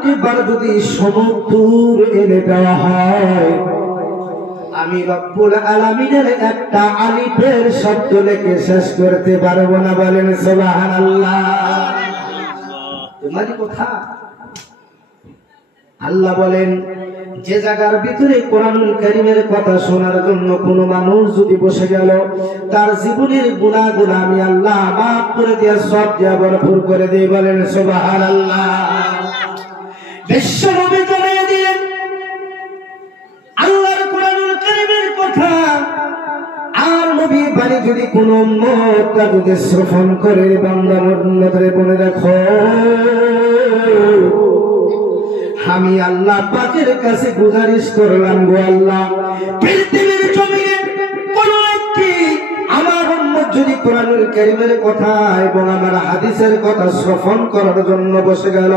1 বার যদি সমুদ্র এনে দেওয়া হয়, আমি রব্বুল আলামিনের একটা আলিফের শব্দ লেখে শেষ করতে পারবো না। বলেন সুবহানাল্লাহ। তোমারই কথা। আল্লাহ বলেন, যে জায়গার ভিতরে কোরআনুল কারীমের কথা শোনার জন্য কোনো মানুষ যদি বসে গেল, তার জীবনের গুনাহগুলো আমি আল্লাহ মাফ করে দিয়ে সব দিয়া ভরপুর করে দিই। বলেন সুবহানাল্লাহ। বিশ্বনবী জানিয়ে দিলেন, আল্লাহর কোরআনুল কারীমের কথা আর নবীর বাণী যদি কোনো উম্মত যদি শ্রবণ করে, বান্দা মনে মনে রাখো, আমি আল্লাহ পাকের কাছে গুজারিশ করলাম, গো আল্লাহ, পৃথিবীর জমিনে কোন একটি আমার উম্মত যদি কোরআনুল কারীমের কথা এবং আমার হাদিসের কথা শ্রবণ করার জন্য বসে গেল,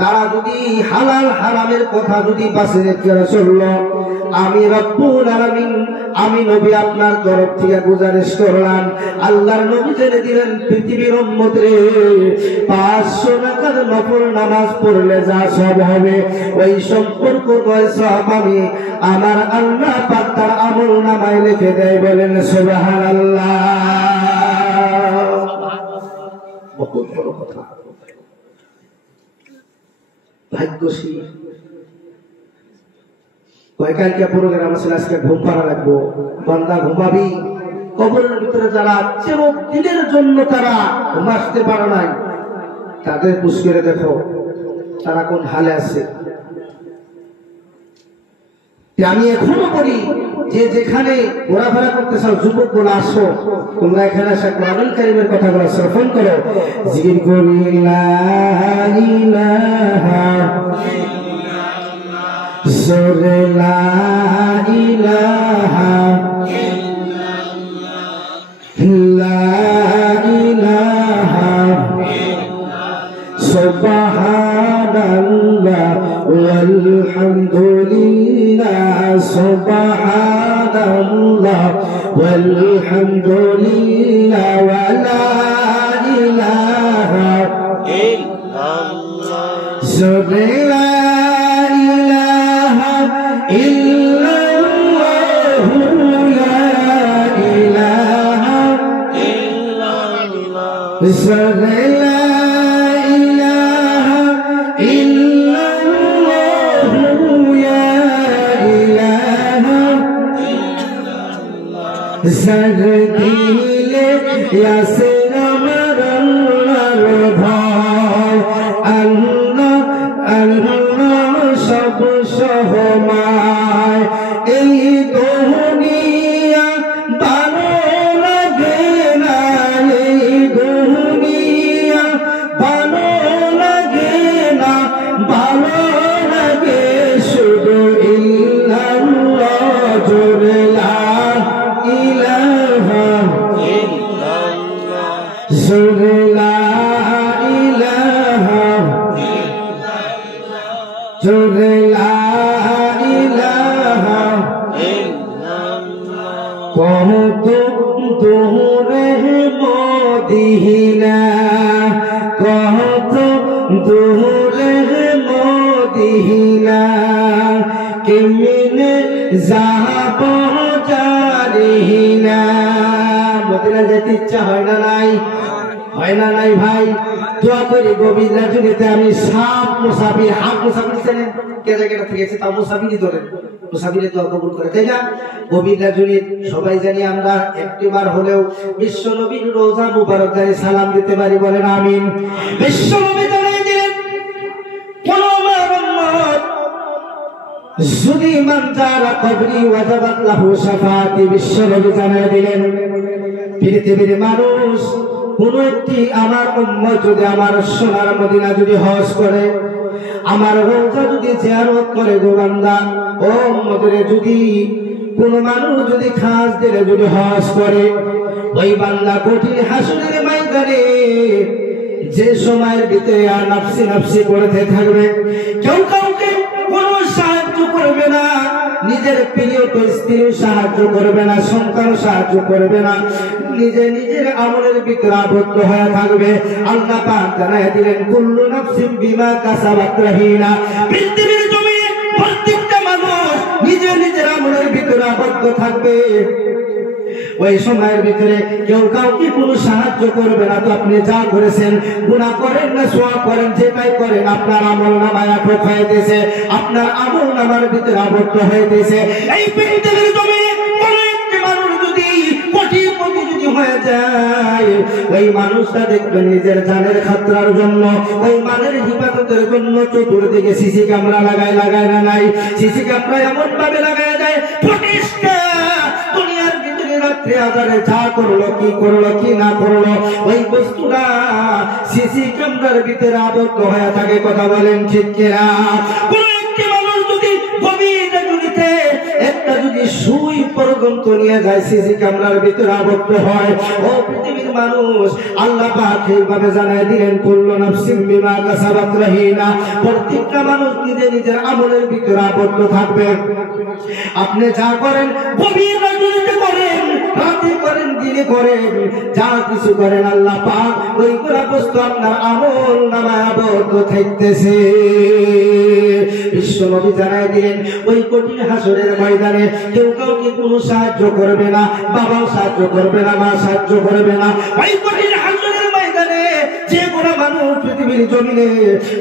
তারা যদি হালাল হারামের কথা যদি বাঁচে রেখে চলল, আমি রব্বুল আলামিন, আমি নবী আপনার তরফ থেকে গুজারিশ করলাম, আল্লাহর নবী জেনে দিলেন, পৃথিবীর উম্মত রে, 500 রাকাত নফল নামাজ পড়লে যা সব হবে, ওই সম্পর্ক সব আমি আমার আল্লাহ পাক তার আমল নামায় লিখে দেয়। বলেন সুবহানাল্লাহ। বহুত বড় কথা। ভাগ্যশী কয়েকটা প্রোগ্রাম আছে, আজকে ঘুম পাড়া রাখবো, বান্দা ঘুমাবি। কবরের ভিতরে যারা চিরদিনের জন্য তারা ঘুমাতে পারে নাই, তাদের পুষ করে দেখো তারা কোন হালে আছে। আমি এখনো বলি, যে যেখানে ঘোরাফেরা করতে চাও, যুবক বলে আসো, তোমরা এখানে আসা কোরআনুল কারীমের কথাগুলো শ্রবণ করো, জিকির করি লা ইলাহা জোরে লা ইলাহা লা ইলাহা সুবহানাল্লাহ ওয়ালহামদুলিল্লাহ সুবহানাল্লাহ ওয়ালহামদুলিল্লাহ ওয়া লা ইলাহা ইল্লাল্লাহ জোরে লা ইলাহা ইল্লাল্লাহ লা ইলাহা ইল্লাল্লাহ জোরে লা ইলাহা ইল্লাল্লাহ লা ইলাহা ইল্লাল্লাহ দিলে ইয়াসির আমার আল্লাহর ভয়, আল্লাহ আল্লাহ সব সহমায়, এই দুনিয়া ভালো লাগে না, এই দুনিয়া ভালো লাগে না, ভালো লাগে শুধু ইল্লাল্লাহ জোরে লা ইলাহা ইল্লাল্লাহ জোরে লা ইলাহা জোরে লা ইলাহা ইল্লাল্লাহ। কত দূরে মদিনা, কত দূরে মদিনা, কেমনে যাব জানি না। মদিনা যেতে ইচ্ছা হয় না নাই? হয় না নাই ভাই? দোয়া করি গভীর রাজনীতিতে আমি সাপ মুসাফির, হাফ মুসাফির ছিলেন, কে জায়গাটা থেকে এসে তা মুসাফিরই ধরেন, মুসাফিরের দোয়া কবুল করে, তাই না? গভীর রাজনীতি সবাই জানি আমরা একটিবার হলেও বিশ্ব নবীর রোজা মুবারক গায়ে সালাম দিতে পারি। বলেন আমিন। বিশ্ব নবী জানিয়ে দিলেন, কোন উম্মত যদি মান যারা কবরি ওয়াজাবাত লাহু শাফাআতি, বিশ্ব নবী জানিয়ে দিলেন, পৃথিবীর মানুষ কোন একটি আমার উম্মত যদি আমার সোনার মদিনা যদি হজ করে, আমার রোজা যদি জিয়ারত করে, গো বান্দা ও উম্মতের, যদি কোন মানুষ যদি খাস দিলে যদি হজ করে, ওই বান্দা কঠিন হাসরের ময়দানে যে সময়ের ভিতরে আর নাফসি নাফসি করতে থাকবে, কেউ কাউকে কোনো সাহায্য করবে না, নিজের প্রিয় স্ত্রীও সাহায্য করবে না, সন্তান সাহায্য করবে না, নিজে নিজের আমলের ভিতরে আবদ্ধ হয়ে থাকবে। আল্লাহ পাক জানায় দিলেন কুল্লু নাফসিন বিমা কাসাবাত রাহিনা। পৃথিবীর জমিনে প্রত্যেকটা মানুষ নিজে নিজের আমলের ভিতরে আবদ্ধ থাকবে। ওই সময়ের ভিতরে কেউ কাউকে কোনো সাহায্য করবে না। তো আপনি যা করেছেন, গুনাহ করেন না সওয়াব করেন, যেটাই করেন আপনার আমল নামায় আটক হয়ে গেছে, আপনার আমল নামার ভিতরে আবদ্ধ হয়ে গেছে। এই পৃথিবীর জমিনে কোন একটি মানুষ যদি কোটিপতি যদি হয়ে যায়, ওই মানুষটা দেখবেন নিজের জানের খাতরার জন্য, ওই মানের হিফাজতের জন্য চতুর্দিকে সিসি ক্যামেরা লাগায় না নাই? সিসি ক্যামেরা এমন ভাবে লাগায় দেয় প্রতিষ্ঠা দুনিয়ার ভিতরে রাত্রে আধারে যা করলো, কি করলো, কি না করলো, ওই বস্তুটা সিসি ক্যামেরার ভিতরে আবদ্ধ হয়ে থাকে। কথা বলেন ঠিক কিনা? কোন একটি মানুষ যদি গভীর জমিতে একটা যদি সুই পর্যন্ত নিয়ে যায়, সিসি ক্যামেরার ভিতরে আবদ্ধ হয়। ও পৃথিবীর মানুষ, আল্লাহ পাক এইভাবে জানায় দিলেন কুল্লু নাফসিন বিমা কাসাবাত রাহিনা। প্রত্যেকটা মানুষ নিজে নিজের আমলের ভিতরে আবদ্ধ থাকবে। আপনি যা করেন, গভীর রাতে করেন, রাতে করেন, দিনে করেন, যা কিছু করেন, আল্লাহ পাক ওইগুলা বস্তু আপনার আমল নামায় আবদ্ধ থাকতেছে। বিশ্ব নবী জানায় দিলেন ওই কঠিন হাসরের ময়দানে কেউ কাউকে কোনো সাহায্য করবে না, বাবাও সাহায্য করবে না, মা সাহায্য করবে না। ওই কঠিন হাসরের ময়দানে যে কোনো মানুষ পৃথিবীর জমিনে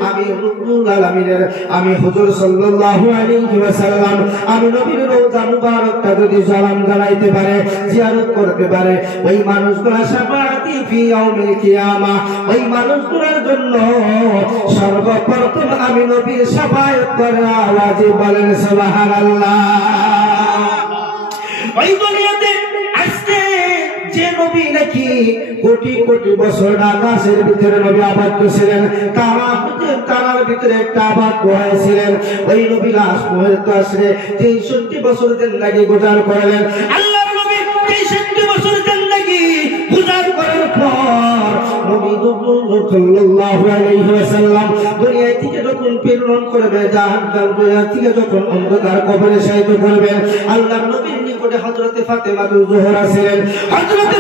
আমি রব্বুল আলামিনের, আমি হুজুর সাল্লাল্লাহু আলাইহি ওয়াসাল্লাম, আমি নবীর রওজা মুবারকটা যদি সালাম জানাইতে পারে, জিয়ারত করতে পারে, ওই মানুষগুলো শাফাআতি ফি ইয়াউমিল কিয়ামা, ওই মানুষগুলোর জন্য সর্বপ্রথম আমি নবীর শাফায়াত করা ওয়াজিব। বলেন সুবহানাল্লাহ। ওই দুনিয়াতে আজকে যে নবী নাকি কোটি কোটি বছর আকাশের ভিতরে নবী আবদ্ধ ছিলেন, তারার ভিতরে একটা আবদ্ধ হয়েছিলেন, ওই নবী লাশ মুহূর্তে আসলে 63 বছর জিন্দেগি গুজার করলেন। আল্লাহর নবী 63 বছর জিন্দেগি গুজার করার পর নবী সাল্লাল্লাহু আলাইহি ওয়াসাল্লাম দুনিয়া থেকে যখন প্রেরণ করবে, জাহান্নাম দুনিয়া থেকে যখন অন্ধকার কবরে শায়িত করবেন, আল্লাহর নবীর নিকটে হযরতে ফাতেমা জোহরা ছিলেন। হযরতে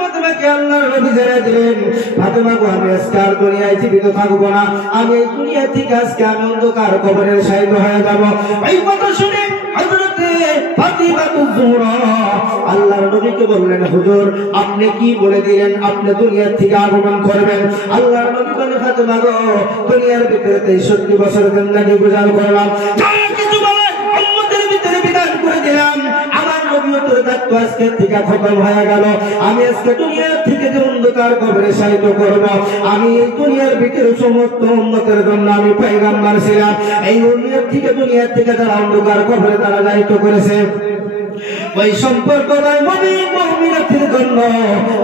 ফাতেমাকে আল্লাহর নবী জানিয়ে দিলেন, ফাতেমা গো, আমি আজকে আর দুনিয়ায় জীবিত থাকবো না, আমি এই দুনিয়া থেকে আজকে আমি অন্ধকার কবরে শায়িত হয়ে যাব। এই কথা শুনে হযরতে ফাতেমা জোহরা আল্লাহর নবীকে বললেন, হুজুর আপনি কি বলে দিলেন আপনি দুনিয়া থেকে আগমন করবেন? আল্লাহর নবী বলেন, ফাতেমা গো, দুনিয়ার ভিতরে 63 বছর জিন্দেগি গুজার করলাম, যা কিছু বলে উম্মতের ভিতরে বিধান করে দিলাম, আমার নবীয়তের দায়িত্ব আজকে থেকে খতম হয়ে গেল। আমি আজকে দুনিয়া থেকে যে অন্ধকার কবরে শায়িত করব, আমি এই দুনিয়ার ভিতরে সমস্ত উম্মতের জন্য আমি পয়গম্বর ছিলাম। এই দুনিয়া থেকে যারা অন্ধকার কবরে তারা দায়িত্ব করেছে, ওই সম্পর্ক মুমিনাতের জন্য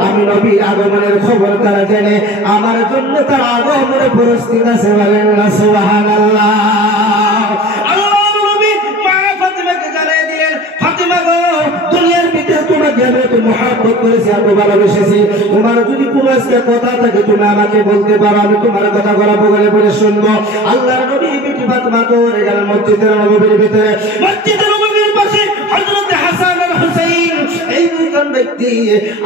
আমি নবীর আগমনের খবর তারা জেনে আমার জন্য তার আগমনের প্রস্তুতি আছে। বলেন সুবহানাল্লাহ। আল্লাহর নবী মা ফাতেমাকে জানিয়ে দিলেন, ফাতেমা গো, দুনিয়ার ভিতরে তোমাকে আমি এত মহব্বত করেছি, এত ভালোবেসেছি, তোমার যদি কোনো আজকে কথা থাকে তুমি আমাকে বলতে পারো, আমি তোমার কথা বলে বলে শুনবো। আল্লাহর নবী বিটি ফাতেমা দৌড়ে গেলেন মসজিদের নববীর ভিতরে। মসজিদের নববীর পাশে হযরত হাসান আর হুসাইন, এই দুইজন ব্যক্তি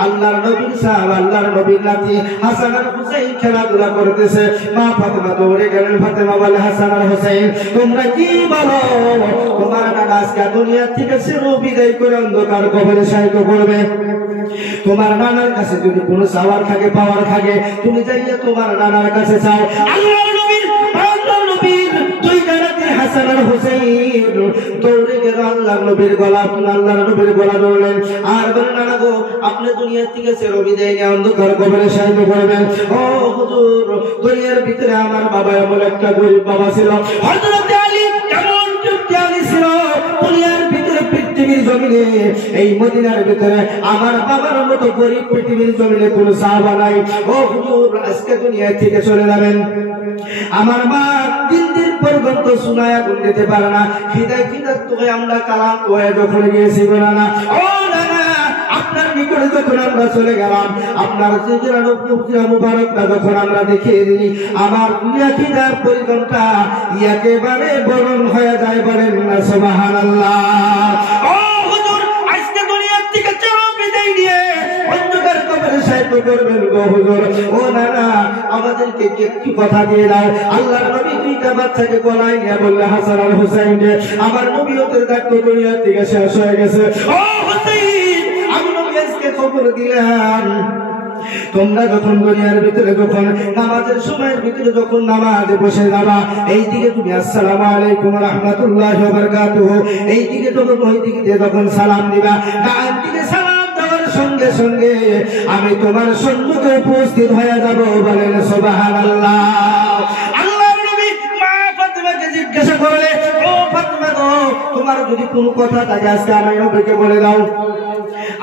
আল্লাহর নবীর সাহাবা, আল্লাহর নবীর নাতি হাসান আর হুসাইন খেলাধুলা করতেছে। মা ফাতেমা দৌড়ে গেলেন, ফাতেমা বলে, হাসান আর হুসাইন তোমরা কি বলো, তোমার নানা আজকে দুনিয়া থেকে চির বিদায় করে অন্ধকার কবরে শায়িত করবে, তোমার নানার কাছে যদি কোনো চাওয়ার থাকে, পাওয়ার থাকে, তুমি যাইয়া তোমার নানার কাছে চাও। আল্লাহর নবীর দুই নাতি হাসান আর হুসাইন দৌড়ে গেল আল্লাহর নবীর গলা, আল্লাহর নবীর গলা ধরলেন আর বলেন, নানা গো, আপনি দুনিয়া থেকে চির বিদায় নিয়ে অন্ধকার কবরে শায়িত করবেন। ও হুজুর, দুনিয়ার ভিতরে আমার বাবা এমন একটা গরিব বাবা ছিল, হযরত আলী এমন আলী ছিল, দুনিয়ার ভিতরে পৃথিবীর জমিনে এই মদিনার ভিতরে আমার বাবার মতো গরিব পৃথিবীর জমিনে কোনো সাহাবা নাই। ও হুজুর, আজকে দুনিয়া থেকে চলে যাবেন, আমার মা 3 দিন পর্যন্ত সুনায় আগুন দিতে পারে না, খিদায় তোকে আমরা কালান্ত হয়ে যখন গিয়েছি বলে না, ও নানা আপনার নিকটে যখন আমরা চলে গেলাম, আপনার সিজদা মুবারকটা যখন আমরা দেখিয়ে দিই, আমার ইয়াকিদার পরিগণটা একেবারে বরণ হয়ে যায়। বলেন না সুবহানাল্লাহ। ও হুজুর, আজকে দুনিয়ার থেকে চরম বিদায় নিয়ে অন্ধকার কবরে সাহিত্য করবেন গো হুজুর। ও নানা, আমাদেরকে একটু কথা দিয়ে দাও। আল্লাহর নবী দুইটা বাচ্চাকে গলায় নিয়ে বললে, হাসান আর হুসাইনকে, আমার নবীয়তের দায়িত্ব দুনিয়ার থেকে শেষ হয়ে গেছে। ও হুসাইন, আমি নবী আজকে খবর দিলাম, তোমরা যখন দুনিয়ার ভিতরে যখন নামাজের সময়ের ভিতরে যখন নামাজে বসে যাবা, এই দিকে তুমি আসসালামু আলাইকুম রাহমাতুল্লাহি ওয়া বারাকাতুহু, এই দিকে যখন ওই দিকে দিয়ে যখন সালাম দিবা, ডান দিকে সালাম দেওয়ার সঙ্গে সঙ্গে আমি তোমার সম্মুখে উপস্থিত হয়ে যাব। বলেন সুবহানাল্লাহ। আল্লাহর নবী মা ফাতিমাকে জিজ্ঞাসা করলে, ও ফাতিমা গো, তোমার যদি কোনো কথা থাকে আজকে আমার নবীকে বলে দাও।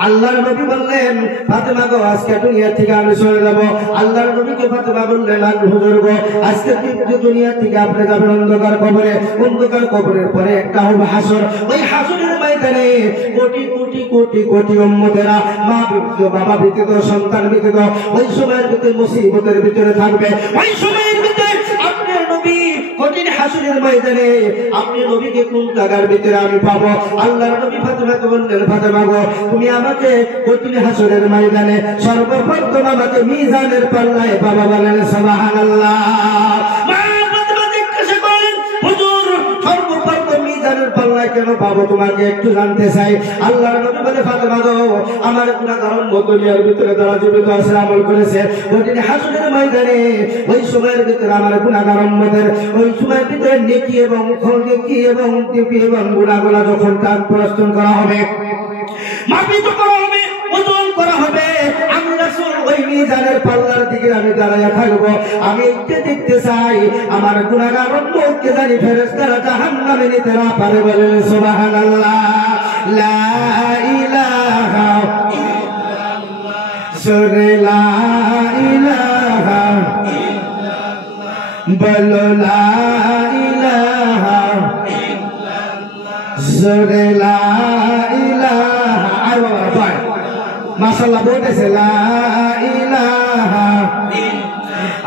আল্লাহর নবী বললেন, ফাতেমা গো, আজকে দুনিয়া থেকে আমি চলে যাব। আল্লাহর নবীকে ফাতেমা বললেন, হুজুর গো, আজকে দুনিয়া থেকে আপনি যাবেন অন্ধকার কবরে। অন্ধকার কবরের পরে একটা হবে হাসর। ওই হাসরের ময়দানে কোটি কোটি কোটি কোটি উম্মতেরা, মা ব্যতীত, বাবা ব্যতীত, সন্তান ব্যতীত, ওই সময়ের ভিতরে মুসিবতের ভিতরে থাকবে। ওই সময়ের ভিতরে আপনার নবী কঠিন হাসরের ময়দানে আপনি নবীকে কোন জায়গার ভিতরে আমি পাবো? আল্লাহর নবী ফাতেমাকে বললেন, ফাতেমা গো, তুমি আমাকে কঠিন হাসরের ময়দানে সর্বপ্রথম আমাকে মিজানের পাল্লায় পাবা। বলেন সুবহানাল্লাহ। মা ফাতেমা জিজ্ঞাসা করেন, হুজুর, সর্বপ্রথম মিজানের পাল্লায় কেন পাবো তোমাকে একটু জানতে চাই। আল্লাহর নবী বলে, ফাতেমা গো, আমার গুনাহগার উম্মত দুনিয়ার ভিতরে যারা জীবিত আছে, আমল করেছে, কঠিন হাসরের ময়দানে ওই সময়ের ভিতরে আমার গুনাহগার উম্মতের ওই সময়ের ভিতরে নেকি এবং গুনাহগুলো যখন তার প্রস্তুত করা হবে, মাপিত করা হবে, ওজন করা হবে, আমি রাসূল ওই মিজানের পাল্লার দিকে আমি দাঁড়ায়া থাকবো। আমি একটু দেখতে চাই আমার গুনাহগার উম্মতকে জানি ফেরেশতারা জাহান্নামে নিতে না পারে। বলেন সুবহানাল্লাহ। লা ইলাহা ইল্লাল্লাহ, সুরে লা ইলাহা ইল্লাল্লাহ, বলো লা ইলাহা ইল্লাল্লাহ, সুরে লা ইলাহা। আর বাবা ভাই মাশাআল্লাহ বলতেছে লা ইলাহা।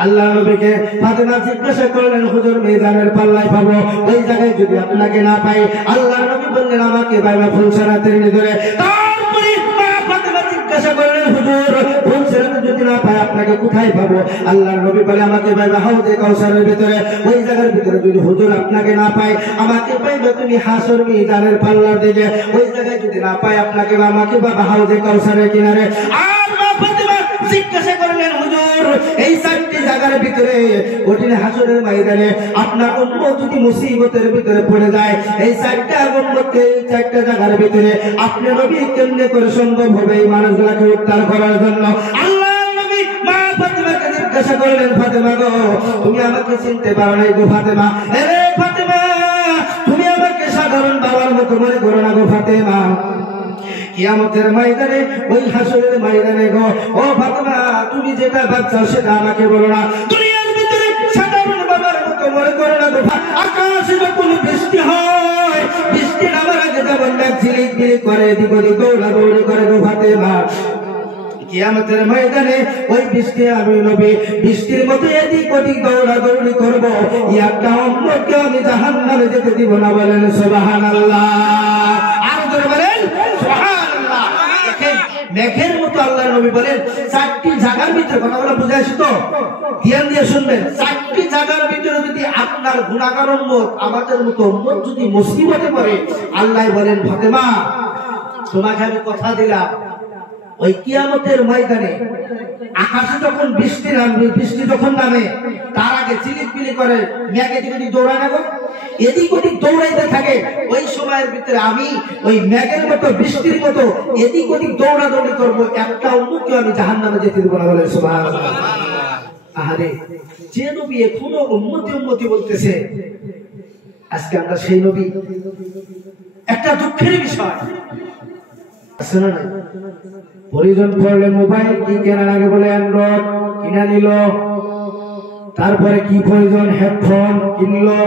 আল্লাহ নবীকে ফাতেমা জিজ্ঞাসা করলেন, হুজুর, মিজানের পাল্লায় পাবো, ওই জায়গায় যদি আপনাকে না পাই, আল্লাহ নবী বললেন, আমাকে বাইবা ফুলসরাতের ভিতরে। তারপরে মা ফাতেমা জিজ্ঞাসা করলেন, হুজুর, ফুলসরাতে যদি না পাই আপনাকে কোথায় পাবো? আল্লাহ নবী বলে, আমাকে বাইবা হাউজে কাউসারের ভিতরে, ওই জায়গার ভিতরে যদি হুজুর আপনাকে না পাই, আমাকে পাইবে তুমি হাসর মিজানের পাল্লার দিকে, ওই জায়গায় যদি না পাই আপনাকে, আমাকে বাবা হাউজে কাউসারের কিনারে। আর মা ফাতেমা জিজ্ঞাসা করলেন, হুজুর, এই চারটি জায়গার ভিতরে কঠিন হাসরের ময়দানে আপনার উম্মত যদি মুসিবতের ভিতরে পড়ে যায়, এই চারটা উম্মতকে এই চারটা জায়গার ভিতরে আপনি নবী কেমনে করে সম্ভব হবে এই মানুষগুলোকে উদ্ধার করার জন্য? আল্লাহ নবী মা ফাতেমাকে জিজ্ঞাসা করলেন, ফাতেমা গো, তুমি আমাকে চিনতে পারো নাই গো ফাতেমা? আরে ফাতেমা, তুমি আমাকে সাধারণ বাবার মতো মনে করো না গো ফাতেমা। কিয়ামতের ময়দানে, ওই হাসরের ময়দানে গো, ও ফাতেমা, তুমি যেটা ভাবছো সেটা আমাকে বলো না। দুনিয়ার ভিতরে সাধারণ বাবার মতো মনে করো না গো। আকাশে যখন বৃষ্টি হয়, বৃষ্টি নামার আগে যেমন মেঘ ঝিলিক করে, এদিক ওদিক দৌড়াদৌড়ি করে গো ফাতেমা, কিয়ামতের ময়দানে ওই বৃষ্টি আমি নবী বৃষ্টির মতো এদিক ওদিক দৌড়াদৌড়ি করবো, একটা উম্মতকে আমি জাহান্নামে যেতে দিব না। বলেন সুবহানাল্লাহ। আর জোরে বলেন সুবহানাল্লাহ। মেঘের মতো আল্লাহর নবী বলেন, চারটি জায়গার ভিতরে, কথাগুলো বুঝে আসি তো, ধ্যান দিয়ে শুনবেন, চারটি জায়গার ভিতরে যদি আপনার গুনাহগার উম্মত, আমাদের মতো উম্মত যদি মুসিবতে পড়ে, আল্লাহ বলেন, ফাতেমা, তোমাকে আমি কথা দিলাম, ওই কিয়ামতের ময়দানে আকাশে যখন বৃষ্টি নামবে, বৃষ্টি যখন নামে, তার আগে চিলিকবিলি করে মেঘ এদিক ওদিক দৌড়ায় না গো, এদিক ওদিক দৌড়াইতে থাকে, ওই সময়ের ভিতরে আমি ওই মেঘের মতো বৃষ্টির মতো এদিক ওদিক দৌড়াদৌড়ি করবো, একটা উম্মতকে আমি জাহান্নামে যেতে দেব না। বলে সুবহানাল্লাহ। আহারে, যে নবী এখনো উম্মতি উম্মতি বলতেছে, আজকে আমরা সেই নবী। একটা দুঃখের বিষয়, প্রয়োজন পড়লে মোবাইল কি কেনার আগে বলে অ্যান্ড্রয়েড কিনা নিল, তারপরে কি প্রয়োজন হেডফোন কিনলো,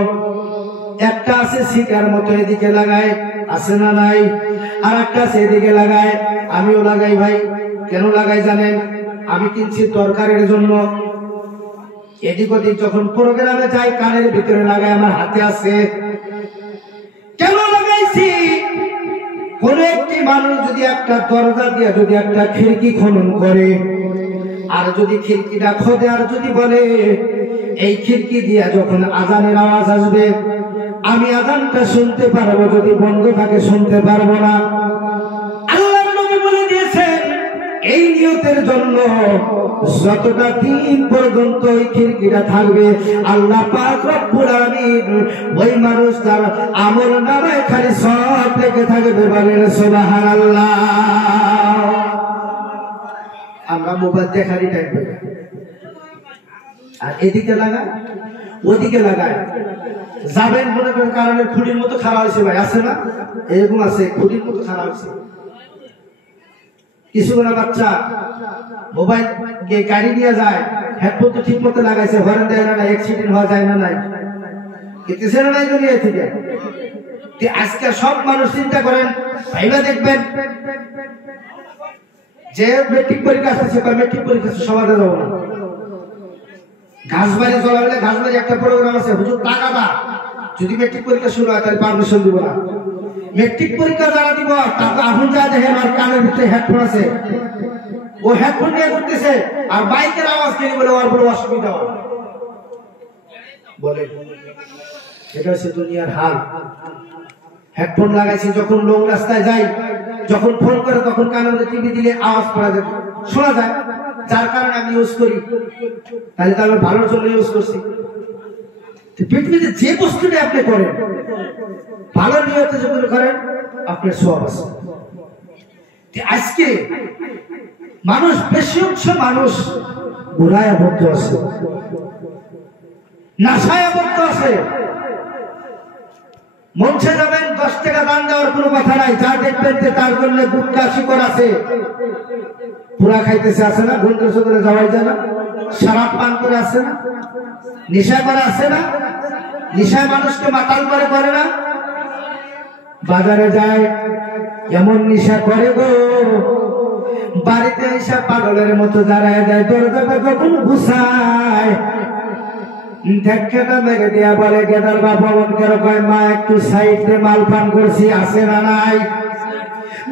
একটা আছে শিকার মতো এদিকে লাগায়, আছে না নাই? আর একটা আছে এদিকে লাগায়, আমিও লাগাই ভাই। কেন লাগাই জানেন? আমি কিনছি তরকারির জন্য। এদিক ওদিক যখন প্রোগ্রামে যাই কানের ভিতরে লাগাই, আমার হাতে আছে। কেন লাগাইছি? কোন একটি মানুষ যদি একটা দরজা দিয়ে যদি একটা খিড়কি খনন করে, আর যদি খিড়কিটা খোদে, আর যদি বলে এই খিড়কি দিয়া যখন আজানের আওয়াজ আসবে আমি আজানটা শুনতে পারবো, যদি বন্ধ থাকে শুনতে পারবো না। আল্লাহর নবী বলে দিয়েছেন এই নিয়তের জন্য যতটা দিন পর্যন্ত ওই খিড়কিটা থাকবে আল্লাহ পাক রব্বুল আলামিন ওই মানুষটার আমল নামায় খালি সব লেগে থাকবে। বলেন সুবহানাল্লাহ। আমরা মোবাইল দেখারই টাইম পাই, আর এদিকে লাগায় ওদিকে লাগায়। যাবেন মনে করেন কারণে খুঁটির মতো খারাপ হয়েছে ভাই, আছে না? এরকম আছে, খুঁটির মতো খারাপ হয়েছে। কিছুগুলো বাচ্চা মোবাইল গাড়ি নিয়ে যায়, হেডফোন তো ঠিক মতো লাগাইছে, হরেন দেয় না, অ্যাক্সিডেন্ট হওয়া যায় না নাই? কিছু না নাই দুনিয়া থেকে। আজকে সব মানুষ চিন্তা করেন, ভাইবা দেখবেন যে মেট্রিক পরীক্ষা আসছে, মেট্রিক পরীক্ষা সমাজে যাবো না, ঘাসবাড়ি চলা হলে ঘাসবাড়ি একটা প্রোগ্রাম আছে, হুজুর টাকা দা, যদি মেট্রিক পরীক্ষা শুরু হয় তাহলে পারমিশন দিব না। মেট্রিক পরীক্ষা যারা দিব তারপর আগুন যা দেখে আমার কানের ভিতরে হেডফোন আছে, ও হেডফোন নিয়ে ঘুরতেছে, আর বাইকের আওয়াজ কেন বলে ওর বড় অসুবিধা হয়। বলে এটা হচ্ছে দুনিয়ার হাল। হেডফোন লাগাইছি, যখন লোক রাস্তায় যাই, যখন ফোন করে তখন কানের টিভি দিলে আওয়াজ শোনা যায়, যার কারণে আমি ইউজ করি। তাহলে তো আমি ভালোর জন্য ইউজ করছি। পৃথিবীতে যে বস্তুটা আপনি করেন ভালো নিয়তে যদি করেন আপনার সওয়াব আছে। আজকে মানুষ, বেশি অংশ মানুষ গুনাহে আবদ্ধ আছে, নেশায় আবদ্ধ আছে। মঞ্চে যাবেন 10 টাকা দান দেওয়ার কোনো কথা নাই, যা দেখবেন যে তার জন্য গুটকা শিকড় আছে, পুরা খাইতেছে, আছে না? ঘুরতে করে যাওয়াই যায় না, শরাব পান করে আছে না, নেশা করে আছে না, নেশায় মানুষকে মাতাল করে না? বাজারে যায় এমন নেশা করে গো, বাড়িতে এসে পাগলের মতো দাঁড়ায় যায়, দরজাটা কখন ঘুষায় ধাক্কাটা মেরে দিয়া বলে গেদার বাবা মনকের কয় মা একটু সাইডে মাল পান করছি, আছে না নাই?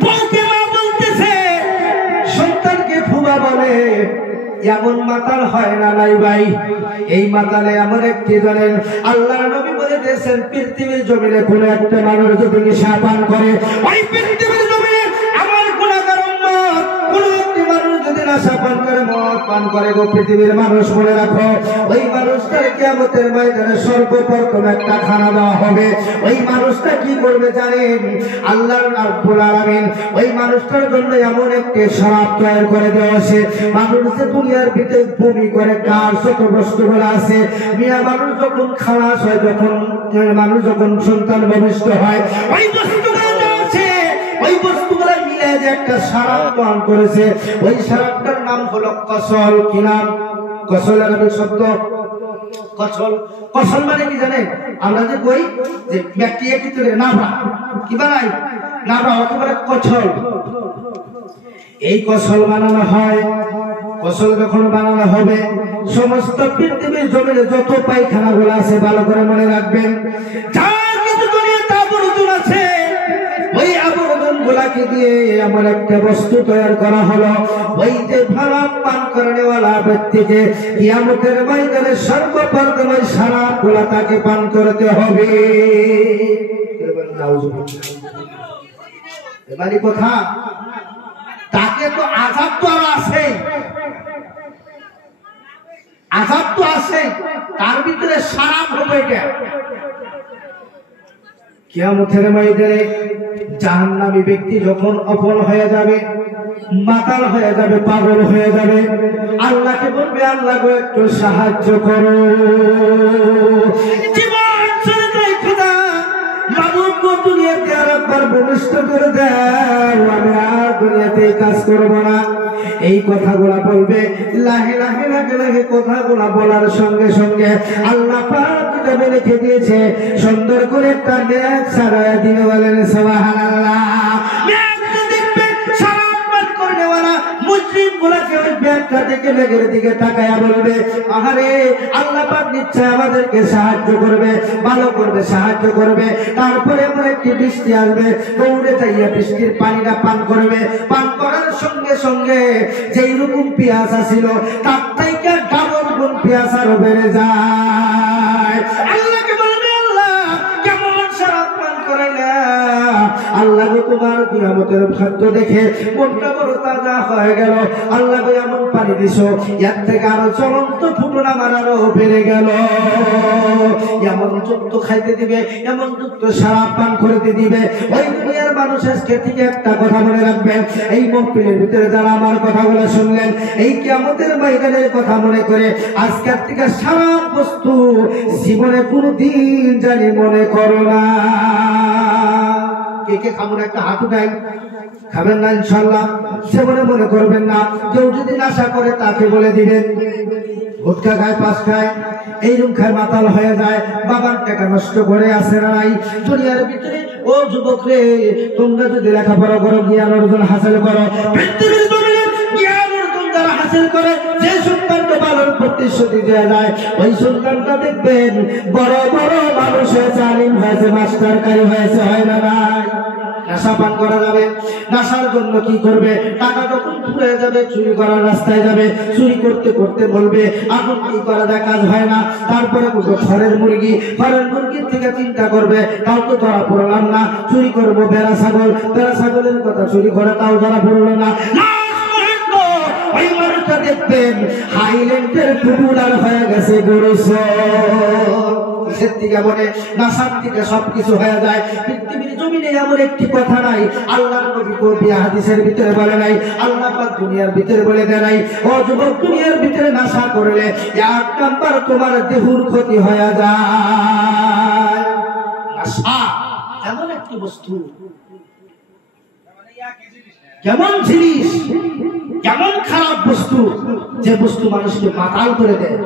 বলতে মা বলতেছে, সন্তানকে ফুবা বলে, এমন মাতাল হয় না নাই ভাই? এই মাতালে এমন একটি জানেন আল্লাহর নবী বলে দিয়েছেন, পৃথিবীর জমিনে কোন একটা মানুষ যদি নেশা পান করে, ওই পৃথিবীর জমিনে আমার গুনাহগার উম্মত কোন একটি মানুষ যদি নেশা পান করে, মদ পান করে গো পৃথিবীর মানুষ, মনে রাখো ওই মানুষটার কিয়ামতের ময়দানে সর্বপ্রথম একটা খানা দেওয়া হবে। ওই মানুষটা কি করবে জানেন? আল্লাহ রাব্বুল আলামিন ওই মানুষটার জন্য এমন একটি শরাব তৈরি করে দেওয়া আছে, মানুষ যে দুনিয়ার ভিতরে বমি করে কার ছোট বস্তুগুলো আছে, মিয়া মানুষ যখন খালাস হয়, যখন মানুষ যখন সন্তান ভবিষ্য হয়, ওই বস্তুগুলো আছে, ওই বস্তুগুলো মিলে যে একটা শরাব তৈরি করেছে, ওই শরাবটার নাম হলো কসল। কি নাম? কসল আরবি শব্দ কসল। কসল মানে কি জানেন? আমরা যে কই যে ব্যাকটেরিয়া ভিতরে নাভা কি বানাই, নাভা অথবা কসল, এই কসল বানানো হয়। কসল যখন বানানো হবে, সমস্ত পৃথিবীর জমিনে যত পায়খানা গুলো আছে ভালো করে মনে রাখবেন, যা কিছু দুনিয়াতে আবর্জনা আছে, ওই আবর্জনা গুলাকে দিয়ে এমন একটা বস্তু তৈরি করা হলো, ওই যে শরাব পান করেনেওয়ালা ব্যক্তিকে কিয়ামতের ময়দানে সর্বপ্রথম ওই শরাব গুলা তাকে পান করতে হবে। এবারে কথা, তাকে তো আযাব তো আর আছে, আযাব তো আছে, তার ভিতরে শরাব হবে। এটা কিয়ামতের ময়দানে জাহান্নামী ব্যক্তি যখন অপর হয়ে যাবে, মাতাল হয়ে যাবে, পাগল হয়ে যাবে, আল্লাহকে বলবে আল্লাহ গো একটু সাহায্য করো, জীবন ছেড়ে দেয় খোদা, মাবুদ গো দুনিয়াতে আর একবার ভূমিষ্ঠ করে দাও, আমি আর দুনিয়াতে কাজ করব না। এই কথাগুলা বলবে, লাহে লাহে লাহে লাহে কথাগুলা বলার সঙ্গে সঙ্গে আল্লাহ পাক কিতাবে লিখে দিয়েছে, সুন্দর করে একটা নেক সারায়া দিবে। বলেন সুবহানাল্লাহ। মুসলিম গুলাকে ওই ব্যাগটা দেখে মেঘের দিকে তাকায়া বলবে, আহারে আল্লাহ পাক নিশ্চয় আমাদেরকে সাহায্য করবে, ভালো করবে, সাহায্য করবে। তারপরে এমন একটি বৃষ্টি আসবে, দৌড়ে যাইয়া বৃষ্টির পানিটা পান করবে। পান করার সঙ্গে সঙ্গে যেই রকম পিয়াসা ছিল তার থেকে ডাবল গুণ পিয়াসা আরো বেড়ে যায়। আল্লাহকে বলবে, আল্লাহ কেমন শরাব পান করাইলা, আল্লাহ তোমার কিয়ামতের খাদ্য দেখে মনটা বড় তাজা হয়ে গেল। আল্লাহ এমন পানি দিছো, এর থেকে আরো চলন্ত ফুটনা মারারও বেড়ে গেল। এমন যুক্ত খাইতে দিবে, এমন যুক্ত শরাব পান করতে দিবে। ওই দুনিয়ার মানুষ আজকে থেকে একটা কথা মনে রাখবেন, এই মহফিলের ভিতরে যারা আমার কথাগুলো শুনলেন, এই কিয়ামতের ময়দানের কথা মনে করে আজকের থেকে শরাব বস্তু জীবনে কোনোদিন জানি মনে করো না। কে কে খাবো না একটা হাত উঠাই, খাবেন না ইনশাআল্লাহ, সেবনে মনে করবেন না। কেউ যদি নেশা করে তাকে বলে দিবেন, গুটখা খায়, পাঁচ খায়, এইরকম খায়, মাতাল হয়ে যায়, বাবার টাকা নষ্ট করে আসে নাই দুনিয়ার ভিতরে। ও যুবক রে, তোমরা যদি লেখাপড়া করো, জ্ঞান অর্জন হাসিল করো, পৃথিবীর জমিনে জ্ঞান অর্জন যারা হাসিল করে, যে সন্তানকে পালন প্রতিশ্রুতি দেওয়া যায়, ওই সন্তানটা দেখবেন বড় বড় মানুষ হয়েছে, আলিম হয়েছে, মাস্টারকারী হয়েছে, হয় না নাই? নেশা পান করা যাবে, নেশার জন্য কি করবে, টাকা যখন ফুরিয়ে যাবে চুরি করার রাস্তায় যাবে, চুরি করতে করতে বলবে এখন কি করা যায়, কাজ হয় না। তারপরে ঘরের মুরগির থেকে চিন্তা করবে, তাও তো ধরা পড়লাম না, চুরি করবো বেড়া ছাগলের কথা চুরি করে, তাও ধরা পড়লো না। ওই মানুষটা দেখবেন হাইল্যান্ডের টুকুরার হয়ে গেছে গরু। কিসের দিকে বলে, নাসার দিকে সবকিছু হয়ে যায়। পৃথিবীর জমিনে এমন একটি কথা নাই আল্লাহর নবী কবি হাদিসের ভিতরে বলে নাই, আল্লাহ পাক দুনিয়ার ভিতরে বলে দেয় নাই, ও যুবক দুনিয়ার ভিতরে নাশা করলে এক নাম্বার তোমার দেহুর ক্ষতি হয়ে যায়। নাশা এমন একটি বস্তু, কেমন জিনিস, কেমন খারাপ বস্তু, যে বস্তু মানুষকে মাতাল করে দেয়,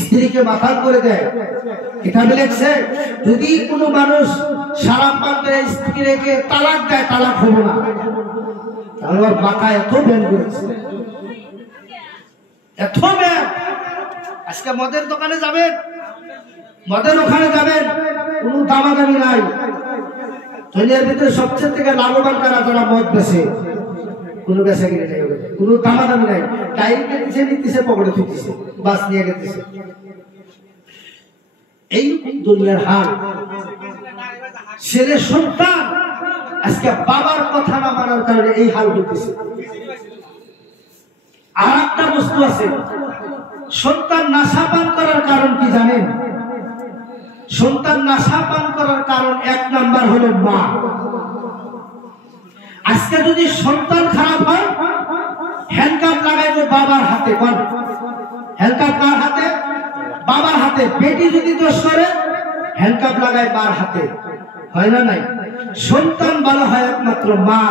স্ত্রীকে মাতাল করে দেয়। কিতাবে লেখছে, যদি কোনো মানুষ শরাব পান করে স্ত্রী রেখে তালাক দেয়, তালাক হবো না, তাহলে ওর মাথা এত ব্যান করেছে, এত ব্যান। আজকে মদের দোকানে যাবেন, মদের ওখানে যাবেন, কোনো দামাদামি নাই। দুনিয়ার ভিতরে সবচেয়ে থেকে লাভবান তারা যারা মদ বেছে, কোনো বেচা কিনে নেই, কোনো দামাদামি নাই, টাইম কেটেছে, নিতেছে, পকেটে থুতেছে, বাস নিয়ে গেছে। এই দুনিয়ার হাল। ছেলে সন্তান আজকে বাবার কথা না মানার কারণে এই হাল হইতেছে। আর একটা বস্তু আছে, সন্তান নেশা পান করার কারণ কি জানেন? সন্তান নেশা পান করার কারণ এক নাম্বার হলো মা। আজকে যদি সন্তান খারাপ হয়, হ্যান্ডকাপ লাগাইবো বাবার হাতে, কোন হ্যান্ডকাপ কার হাতে? বাবার হাতে। বেটি যদি দোষ করে, হ্যান্ডকাপ লাগায় মার হাতে, হয় না নাই? সন্তান ভালো হয় একমাত্র মা।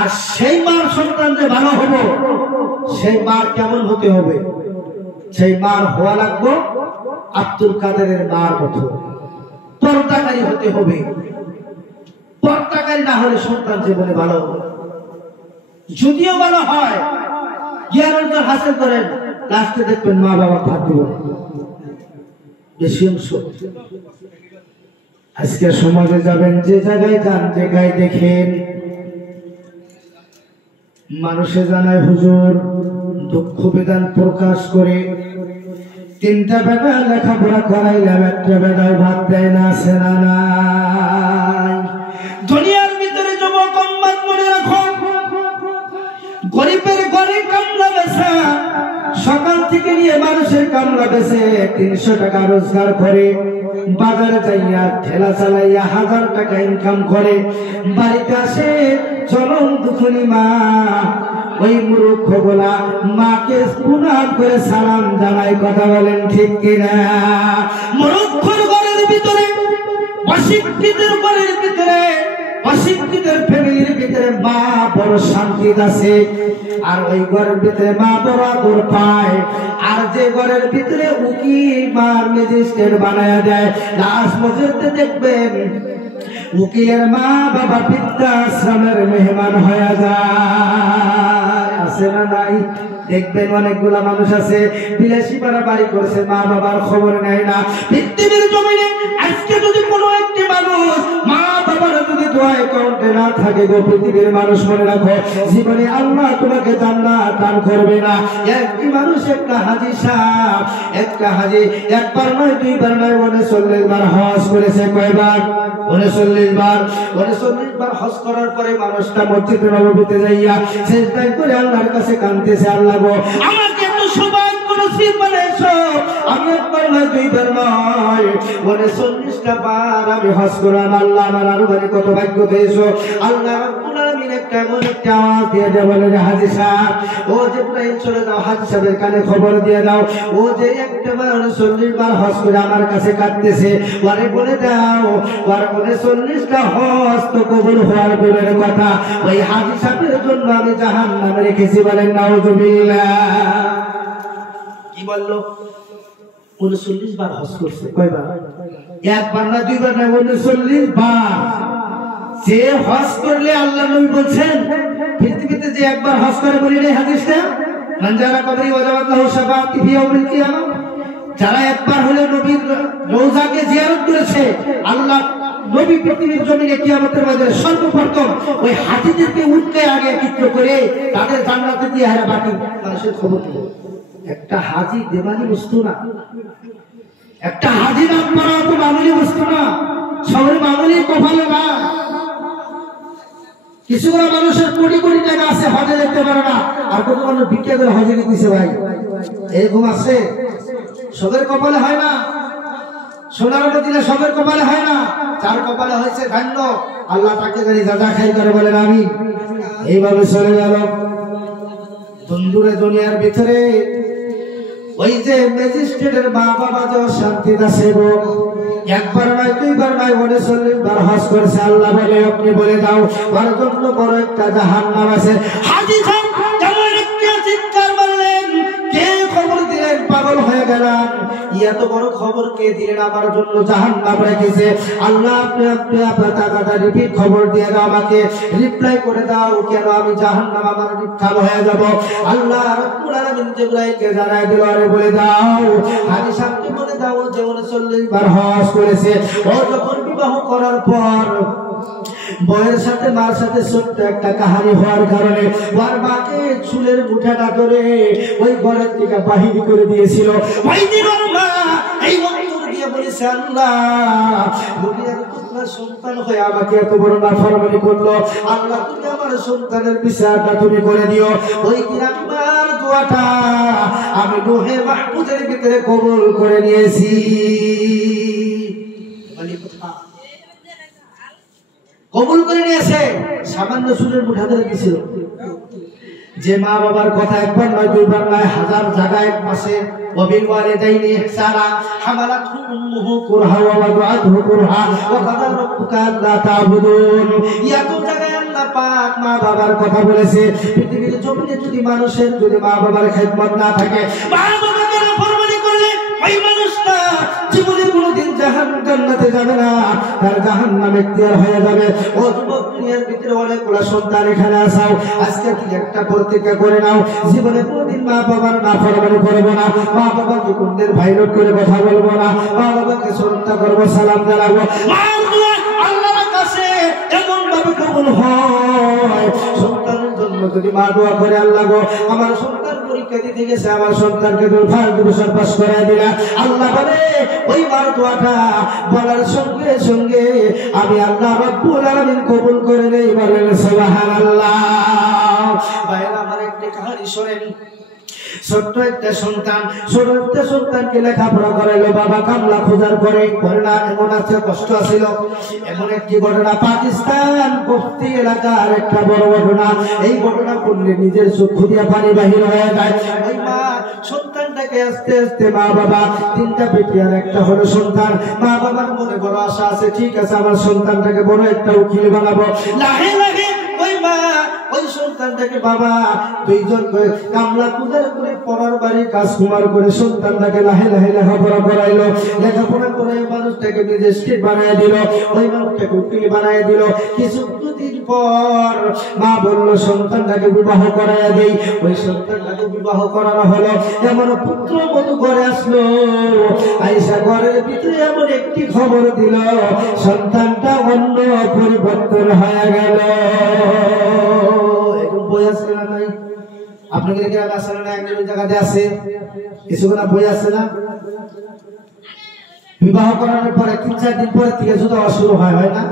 আর সেই মার সন্তান যে ভালো হবো, সেই মার কেমন হতে হবে? সেই মার হওয়া লাগবো আব্দুল কাদেরের মার মতো, পর্দাকারী হতে হবে। পর্দাকারী না হলে সন্তান জীবনে ভালো হবে। যদিও ভালো হয়, জ্ঞান অর্জন হাসিল করেন, লাস্টে দেখবেন মা বাবা ভাত দিব বেশি অংশ। আজকে সমাজে যাবেন, যে জায়গায় যান, জায়গায় দেখেন মানুষে জানায় হুজুর দুঃখ বেদন প্রকাশ করে, তিনটা বেটা লেখাপড়া করাইলাম, একটা বেটাও ভাত দেয় না, আছে না নাই? দুনিয়ার ভিতরে যুবক মনে রাখো, গরিবের ঘরে কামলা বেচা, সকাল থেকে নিয়ে মানুষের কামলা বেচে 300 টাকা রোজগার করে, বাজারে যাইয়া ঠেলা চালাইয়া 1000 টাকা ইনকাম করে, বাড়িতে আসে চরম দুঃখী মা। ওই মূর্খ গোলা মাকে প্রণাম করে সালাম জানাই, কথা বলেন ঠিক কিনা? মূর্খর ঘরের ভিতরে, অশিক্ষিতের ঘরের ভিতরে অশিক্ষিতের ফ্যামিলির ভিতরে মা বড় শান্তি আছে, আর ওই ঘরের ভিতরে মা বড় আদর পায়। আর যে ঘরের ভিতরে উকিল মা ম্যাজিস্ট্রেট বানায় দেয়, লাশ মজুরতে দেখবেন উকিলের মা বাবা বৃদ্ধাশ্রমের মেহমান হয়ে যায়। আছে না নাই? দেখবেন অনেকগুলা মানুষ আছে বিলাসী পাড়া বাড়ি করছে, মা বাবার খবর নেয় না। পৃথিবীর জমিনে আজকে যদি কোনো একটি মানুষ মা বাবার যদি দোয়া অ্যাকাউন্টে না থাকে গো পৃথিবীর মানুষ মনে রাখো জীবনে আল্লাহ তোমাকে জান্নাত দান করবে না। একটি মানুষ একটা হাজী সাহেব, একটা হাজী একবার নয় দুইবার নয় 39 বার হজ করেছে। কয়বার? 39 বার। 39 বার হজ করার পরে মানুষটা মসজিদে নববীতে যাইয়া সিজদায় করে আল্লাহর কাছে কাঁদতেছে, আল্লাহ গো আমাকে এত সৌভাগ্য নসিব বানাইছো, আমি একবার নয় দুইবার নয় 39টা বার আমি হজ করলাম। আল্লাহ আমার আরো মানে কত ভাগ্য পেয়েছো। আল্লাহ রাব্বুল আলামিন একটা এমন একটা আওয়াজ দিয়ে দেয়, বলে যে হাজী সাহেব, ও জিবরাইল চলে যাও, হাজী সাহেবের কানে খবর দিয়ে দাও, ও যে একটা বার 39 বার হজ করে আমার কাছে কাঁদতেছে, ওরে বলে দাও ওর 39টা হজ তো কবুল হওয়ার দূরের কথা, ওই হাজী সাহেবের জন্য আমি জাহান্নামে রেখেছি। বলেন নাউযুবিল্লাহ। কি বললো? 39 বার হজ করছে। কয়বার? একবার না দুইবার না, 39 বার। যে হজ করলে আল্লাহ নবী বলছেন পৃথিবীতে যে একবার হজ করে, বলি নাই হাদিসটা, মান যারা কবরি ওয়াজাবাত লাহু শাফাআতি ফি ইয়াউমিল কিয়ামা, যারা একবার হলে নবীর রওজাকে জিয়ারত করেছে, আল্লাহ নবী পৃথিবীর জমিনে কিয়ামতের মাঝে সর্বপ্রথম ওই হাজীদেরকে উঠতে আগে একত্র করে তাদের জান্নাতে দিয়ে হারা বাকি মানুষের খবর দিল। একটা হাজী দেমানি বস্তু না, একটা হাজী নাম করা তো মামুলি বস্তু না, সবার মামুলি কপালে না। কিছু করে মানুষের কোটি কোটি টাকা আছে, হজে যেতে পারে না, আর কত মানুষ ভিক্ষা করে হজে দিতেছে। ভাই এরকম আছে? সবের কপালে হয় না, সোনার মদিনা সবের কপালে হয় না। যার কপালে হয়েছে ধান্য, আল্লাহ তাকে জানি যা খাই করে, বলেন আমি। এইভাবে চলে গেল বন্ধুরে দুনিয়ার ভিতরে। ওই যে ম্যাজিস্ট্রেটের মা বাবা যে শান্তিতে আছে গো, একবার নয় দুইবার নয় 39 বার হজ করেছে। আল্লাহ বলে আপনি বলে দাও ওর জন্য বড় একটা জাহান্নাম আছে। হাজী সাহেব যেমন একটা চিৎকার মারলেন, কে খবর দিলেন? পাগল হয়ে গেলাম, এত বড় খবর কে দিলেন? আমার জন্য জাহান্নাম রেখেছে। আল্লাহ আপনি আপনার টাকাটা রিপিট খবর দিয়ে দাও, আমাকে রিপ্লাই করে দাও, কেন আমি জাহান্নাম আমার নিক্ষাল হয়ে যাব। আল্লাহ রাব্বুল আলামিন জিবরাইলকে জানায় দিল, আরে বলে দাও হাজী সাহেবকে বলে দাও যে 39 বার হজ করেছে। ও যখন বিবাহ করার পর বয়ের সাথে মার সাথে ছোট্ট একটা কাহিনী হওয়ার কারণে ওর মাকে চুলের মুঠাটা ধরে ওই ঘরের থেকে বাহির করে দিয়েছিল। ওই দিন ওর মা এই অন্তর দিয়ে বলেছে, আল্লাহ দুনিয়ার তোমার সন্তান হয়ে আমাকে এত বড় নাফরমানি করলো, আল্লাহ তুমি আমার সন্তানের বিচারটা তুমি করে দিও। ওই দিন আমার দোয়াটা আমি লোহে মাহফুজের ভিতরে কবুল করে নিয়েছি। কবুল করে নিয়েছে, সামান্য চুলের মুঠা ধরে দিয়েছিল। যে মা বাবার কথা একবার নয় দুইবার নয়, হাজার জায়গায় মাসে ওয়াবিলওয়ালিদাইনি ইহসানা হামালাতহু উম্মুহু কুরহা ওয়া ওয়াদাতহু কুরহা ওয়া কাদা রাব্বুকা আল্লা তা'বুদুন। এত জায়গায় আল্লাহ পাক মা বাবার কথা বলেছে। পৃথিবীর জমিনে যদি মানুষের যদি মা বাবার খেদমত না থাকে, মা বাবাকে নাফরমানি করলে ওই মানুষটা জীবনে কোনোদিন জান্নাতে যাবে না, তার জাহান্নাম এখতিয়ার হয়ে যাবে। ও যুবক, দুনিয়ার ভিতরে অনেকগুলো সন্তান এখানে আসাও, আজকে কি একটা প্রতিজ্ঞা করে নাও, জীবনে কোনোদিন মা বাবার নাফরমানি করবো না, মা বাবাকে কোনদিন ভাইরাল করে কথা বলবো না, মা বাবাকে শ্রদ্ধা করবো, সালাম জানাবো। মার দোয়া আল্লাহর কাছে এমন ভাবে কবুল হয়। সন্তানের জন্য যদি মা দোয়া করে, আল্লাহ গো আমার সন্তান পরীক্ষা দিতে গেছে, আমার সন্তানকে তুমি ফার্স্ট ডিভিশন পাস করায় দিলা, আল্লাহ বলে ওই মার দোয়াটা বলার সঙ্গে সঙ্গে আমি আল্লাহ রাব্বুল আলামিন কবুল করে নেই। বলেন সুবহানাল্লাহ। ভাইরা আমার একটা কাহিনী শোনেন। ছোট্ট একটা সন্তান, ছোট একটা সন্তানকে লেখাপড়া করাইলো, বাবা কামলা খোঁজার পরে না এমন আছে কষ্ট আছিল। এমন একটি ঘটনা পাকিস্তান বস্তি এলাকার একটা বড় ঘটনা। এই ঘটনা পড়লে নিজের চক্ষু দিয়ে পানি বাহির হয়ে যায়। ওই মা সন্তানটাকে আস্তে আস্তে মা বাবা, তিনটা বেটি আর একটা হলো সন্তান, মা বাবার মনে বড় আশা আছে, ঠিক আছে আমার সন্তানটাকে বড় একটা উকিল বানাবো। লাহে লাহে ওই মা ওই সন্তানটাকে বাবা দুইজন করে কামলা কুদার করে পড়ার বাড়ি কাজ কুমার করে সন্তানটাকে লাহে লাহে লেখাপড়া করাইলো। লেখাপড়া করাই মানুষটাকে নিজে স্টেট বানায় দিল, ওই মানুষটাকে উকিল বানায় দিল। কিছুদিন পর মা বললো সন্তানটাকে বিবাহ করাইয়া দেই। ওই সন্তানটাকে বিবাহ করানো হলো। এমন পুত্র বধূ ঘরে আসলো, আইসা ঘরের ভিতরে এমন একটি খবর দিল, সন্তানটা অন্য পরিবর্তন হয়ে গেল। বই আছে না নাই? আপনাদের গ্রামে আছে না? একজন জায়গাতে আছে, কিছু না বই আছে না? বিবাহ করানোর পরে 3-4 দিন পরে থেকে জুতা শুরু হয় না?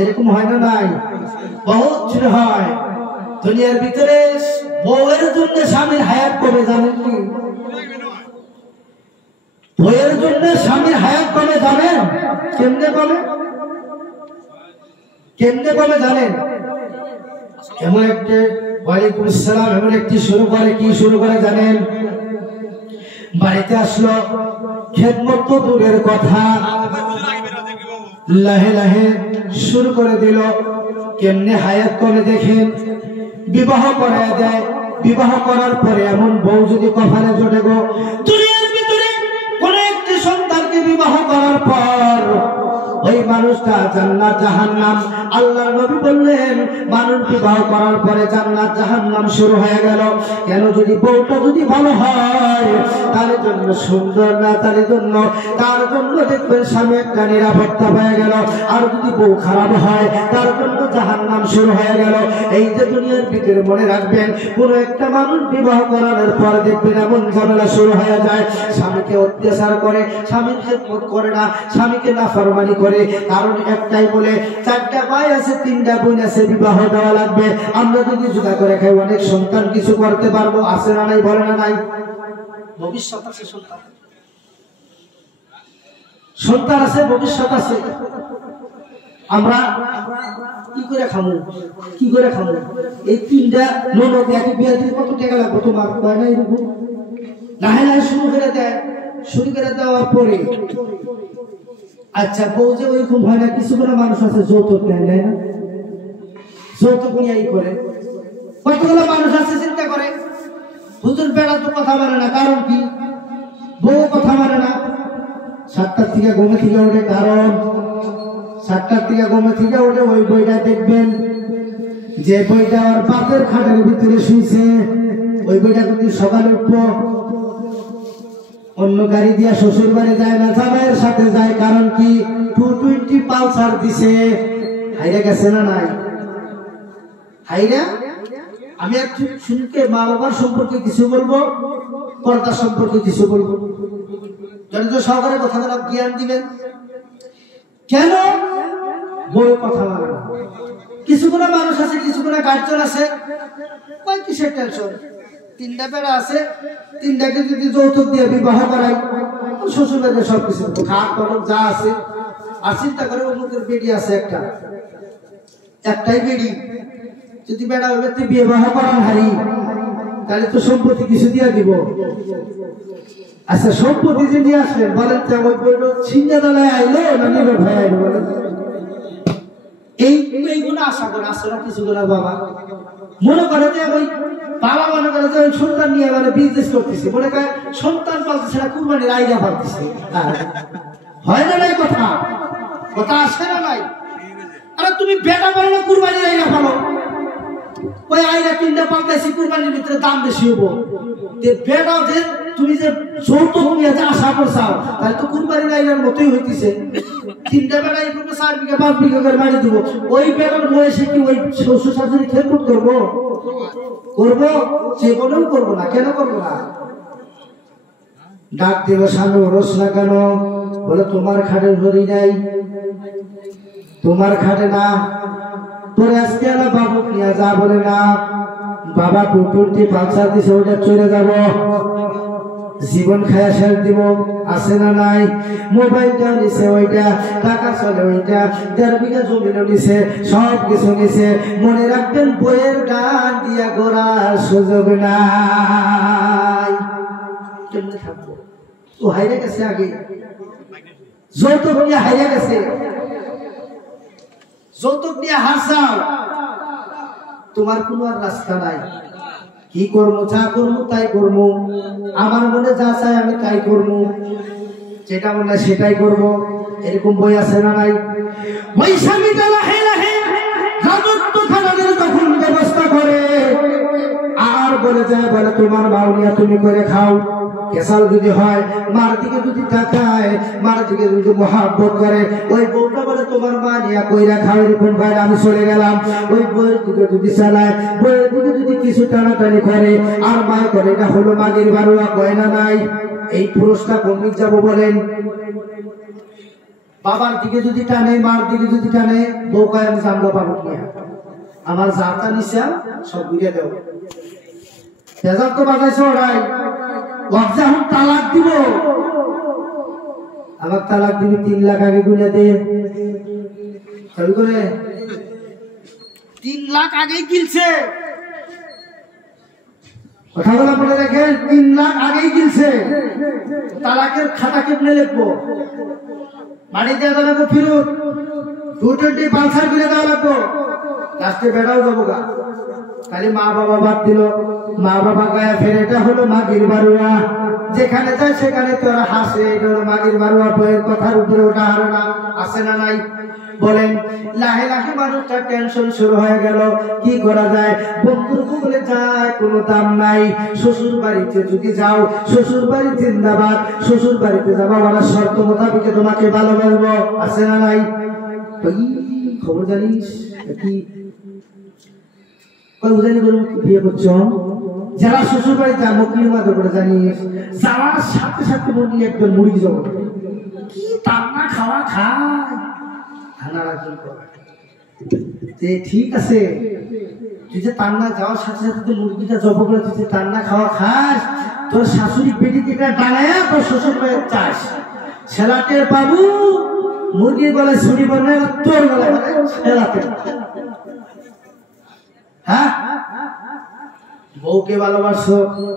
এরকম হয় না? নাই, বহুত ছিল হয়। দুনিয়ার ভিতরে বউয়ের জন্য স্বামীর হায়াত কমে, জানেন কি? বউয়ের জন্য স্বামীর হায়াত কমে, জানেন কেমনে কমে? কেমনে কমে জানেন? এমন একটা ওয়ালাইকুম আসসালাম, এমন একটি শুরু করে, কি শুরু করে জানেন? বাড়িতে আসলো, খেদমত তো দূরের কথা, লাহে লাহে শুরু করে দিল। কেমনে হায়াত করে দেখেন, বিবাহ করায় দেয়। বিবাহ করার পরে এমন বউ যদি কপালে জোটে গো, দুনিয়ার ভিতরে কোন একটি সন্তানকে বিবাহ করার পর ওই মানুষটা জান্নাত জাহান্নাম, আল্লাহর নবী বললেন মানুষ বিবাহ করার পরে জান্নাত জাহান্নাম শুরু হয়ে গেল। কেন? যদি বউটা যদি ভালো হয় তার জন্য সুন্দর না, তার জন্য দেখবেন স্বামী একটা নিরাপত্তা পেয়ে গেল। আর যদি বউ খারাপ হয় তার জন্য জাহান্নাম শুরু হয়ে গেল। এই যে দুনিয়ার ভিতরে মনে রাখবেন, কোন একটা মানুষ বিবাহ করানোর পর দেখবেন এমন ঝামেলা শুরু হয়ে যায়, স্বামীকে অত্যাচার করে, স্বামীর খেদমত করে না, স্বামীকে নাফরমানি করে। কারণ একটাই বলে, 4টা ভাই আছে, 3টা বোন আছে, বিবাহ দেওয়া লাগবে। আমরা যদি জুদা করে খাই অনেক সন্তান কিছু করতে পারবো, আছে না নাই? বলে না নাই? ভবিষ্যৎ আছে, সন্তান আছে, ভবিষ্যৎ আছে। আমরা কি করে খাবো? এই 3টা ননদ একই বিয়ে দিতে কত টাকা লাগবে তোমার? হয় না এরকম? লাহে লাহে শুরু করে দেওয়ার পরে আচ্ছা বউ যে ওইরকম হয় না, কিছু করে মানুষ আছে যৌতুক নেয় না, যৌতুক নিয়ে করে। কতগুলো মানুষ আছে চিন্তা করে, হুজুর বেড়া তো কথা মানে না, কারণ কি? বউ কথা মানে না। 7টার থেকে ঘুমে থেকে ওঠে, কারণ 7টার থেকে ঘুমে থেকে ওঠে। ওই বইটা দেখবেন, যে বইটা ওর বাপের খাটের ভিতরে শুয়েছে, ওই বইটা কিন্তু সকালে উঠবো, অন্য গাড়ি দিয়া শ্বশুর বাড়ি যায় না, জামাইয়ের সাথে যায়। কারণ কি? 220 পালসার দিছে। হাইরা গেছে না নাই? হাইরা। আমি একটু শুনকে মা বাবার সম্পর্কে কিছু বলবো, পর্দা সম্পর্কে কিছু বলবো, জনিত সহকারে কথা জ্ঞান দিবেন। কেন বই কথা বলে না? কিছু কোনো মানুষ আছে, কিছু কোনো গার্জেন আছে, কয় কিসের টেনশন? 3টা বেড়া আছে, 3টাকে যদি যৌতুক দিয়ে বিবাহ করাই, শ্বশুর বাড়িতে সবকিছু খাট পালক যা আছে। আর চিন্তা করে অমুকের বেডি আছে একটাই বেডি, যদি বেড়া ওই ব্যক্তি বিবাহ করান হারি, তাহলে তো সম্পত্তি কিছু দিয়ে দিব। আচ্ছা সম্পত্তি যে নিয়ে আসলেন, বলেন তো ওই বইটা ছিন্না দলায় আইলো না নিবে ভাই আইলো? বলেন এইগুলো আশা করে আসলে কিছু করে বাবা মনে করে যে ওই বাবা মনে করে যে ওই সন্তান নিয়ে মানে বিজনেস করতেছে, মনে করে সন্তান পালতেছে না, কুরবানির আইডিয়া পালতেছে। হয় না নাই? কথা আসে না নাই? আরে তুমি বেটা বলো না কুরবানির আইডিয়া পালো, ওই আইডিয়া 3টা পালতেছি, কুরবানির ভিতরে দাম বেশি হবো। বেটা যে তুমি যে যৌতুক নিয়ে যে আশা করছাও, তাহলে তো কুরবানির আইডিয়ার মতোই হইতেছে। 3টা বেটা এই করবে, 4 বিঘা 5 বিঘা করে বাড়ি দিব। ওই বেটার বয়সে কি ওই শ্বশুর শাশুড়ি খেদমত করবো? সে বলেও করবো না। কেন করবো না? ডাক দেব স্বামী, ওরস না কেন? বলে তোমার খাটের ধরি নাই, তোমার খাটে না, তোর আজকে না বাবু নিয়ে যা। বলে না, বাবা 220 পালসার দিছে, ওইটা চলে যাব, জীবন খায়া শেষ দিব। আছে না নাই? মোবাইলটাও নিছে, ওইটা টাকা চলে, ওইটা 1.5 বিঘা জমিও নিছে, সব কিছু নিছে। মনে রাখবেন বইয়ের গান দিয়া গোড়ার সুযোগ নাই। কেমনে থাকবো? ও হাইরে গেছে আগে, যৌতুক নিয়ে হাইরে গেছে, যৌতুক নিয়ে হাসাও, তোমার কোনো আর রাস্তা নাই। কি করবো? যা করবো তাই করবো, আমার মনে যা চাই আমি তাই করবো, যেটা মনে হয় সেটাই করবো, এরকম বই আছে না নাই? ওই স্বামীটা লাহে লাহে রাজত্ব খানাদের তখন ব্যবস্থা করে আর বলে যায়, বলে তোমার বাউনিয়া তুমি করে খাও। কেসাল যদি হয়, মার দিকে যদি তাকায়, মার দিকে যদি মহাব্বত করে, ওই বউটা বলে তোমার মা নিয়া কইরা খাও, এরকম ভাইরা আমি চলে গেলাম। ওই বইয়ের দিকে যদি চালায়, বইয়ের দিকে যদি কিছু টানাটানি করে আর মা করে, এটা হলো মাগের বারোয়া, গয়না নাই। এই পুরুষটা কমিক যাব বলেন? বাবার দিকে যদি টানে, মার দিকে যদি টানে, বউ কয় আমি জানবো পাবো নিয়ে, আমার যাতা নিশা সব বুঝে দেব। তেজাব তো বাজাইছে ওরাই, যখন তালাক দিব, আবার তালাক দিবি 3 লাখ আগে গুনে দে, করে 3 লাখ আগেই কিনছে, কথাগুলো বলে দেখেন, 3 লাখ আগেই কিনছে। তালাকের খাতা কেমনে লিখবো? বাড়ি দিয়ে দেওয়া লাগবো, ফিরত 220 পালসার কিনে দেওয়া লাগবো, লাস্টে বেড়াও যাবো গা। খালি মা বাবা বাদ দিল, মা বাবা গায়ে ফেরে, এটা হলো মাগির বারুয়া। যেখানে যায় সেখানে তোরা হাসে, এটা হলো মাগির বারুয়া। বইয়ের কথার উপরে ওটা হারে না, আসে না নাই? বলেন, লাহে লাহে মানুষটার টেনশন শুরু হয়ে গেল। কি করা যায়? বন্ধুর বলে যায়, কোনো দাম নাই। শ্বশুর বাড়িতে যদি যাও, শ্বশুর বাড়ি জিন্দাবাদ, শ্বশুর বাড়িতে যাবো ওরা শর্ত মোতাবেকে তোমাকে ভালোবাসবো, আসে না নাই? খবর জানিস কি বিয়ে করছো? যারা শ্বশুর বাড়িতে মুরগির মাঝে করে জানিস, যাওয়ার সাথে সাথে মুরগি একজন মুরগি জগৎ কি তান্না খাওয়া খায়, ঠিক আছে, তুই যে তান্না যাওয়ার সাথে সাথে মুরগিটা জব করে তুই যে তান্না খাওয়া খাস, তোর শাশুড়ি পেটি থেকে ডাঙায় তোর শ্বশুর বাড়ির চাস, ছেলাটের বাবু মুরগির গলায় ছুরি বলে তোর গলায় ছেলাতে। হ্যাঁ, বউকে ভালোবাসো,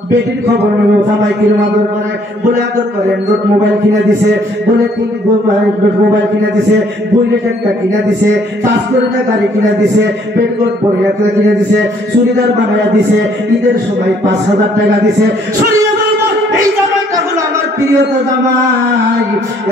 বেটির খবর নেবো, জামাইকে আদর করে, বলে আদর করে অ্যান্ড্রয়েড মোবাইল কিনে দিছে, বলে অ্যান্ড্রয়েড মোবাইল কিনে দিছে, বুলেট একটা কিনে দিছে, চাষ করে না গাড়ি কিনে দিছে, পেট্রোল পরিয়া কিনে দিছে, চুড়িদার বানাইয়া দিছে, ঈদের সময় 5,000 টাকা দিছে। এই জামাইটা হলো আমার প্রিয় জামাই,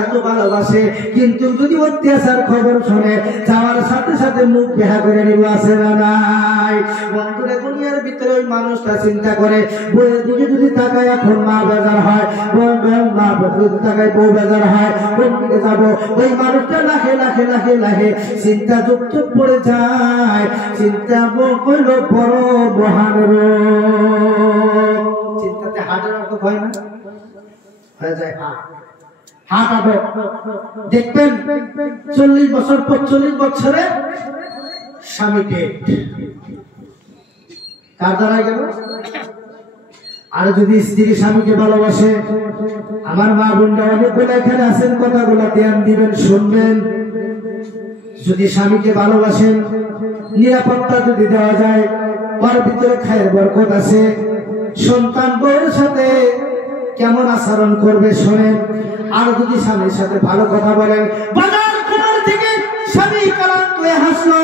এত ভালোবাসে, কিন্তু যদি অত্যাচার খবর শুনে যাওয়ার সাথে সাথে মুখ বেহা করে নিব, আছে না নাই? বন্ধুরা, দুনিয়ার ভিতরে ওই মানুষটা চিন্তা করে, বইয়ের দিকে যদি তাকায় এখন মা বেজার হয়, মা তাকায় বউ বেজার হয়, কোন দিকে যাবো? ওই মানুষটা লাখে লাখে লাখে লাখে চিন্তা যুক্ত পড়ে যায়। চিন্তা হইল বড় মহান রোগ। চিন্তাতে হার্টের অর্থ হয় না, হয়ে যায় হার্ট অ্যাটাক। দেখবেন 40 বছর 45 বছরে স্বামী ডেড, কার দ্বারা গেল? আর যদি স্ত্রী স্বামীকে ভালোবাসে, আমার মা বোনরা অনেকগুলো এখানে আছেন, কথাগুলো ধ্যান দিবেন, শুনবেন। যদি স্বামীকে ভালোবাসেন, নিরাপত্তা যদি দেওয়া যায়, ওর ভিতরে খায়ের বরকত আছে। সন্তান বউয়ের সাথে কেমন আচরণ করবে শোনেন। আর যদি স্বামীর সাথে ভালো কথা বলেন, বাজার কোনার থেকে স্বামী কালান্ত হয়ে হাসলো,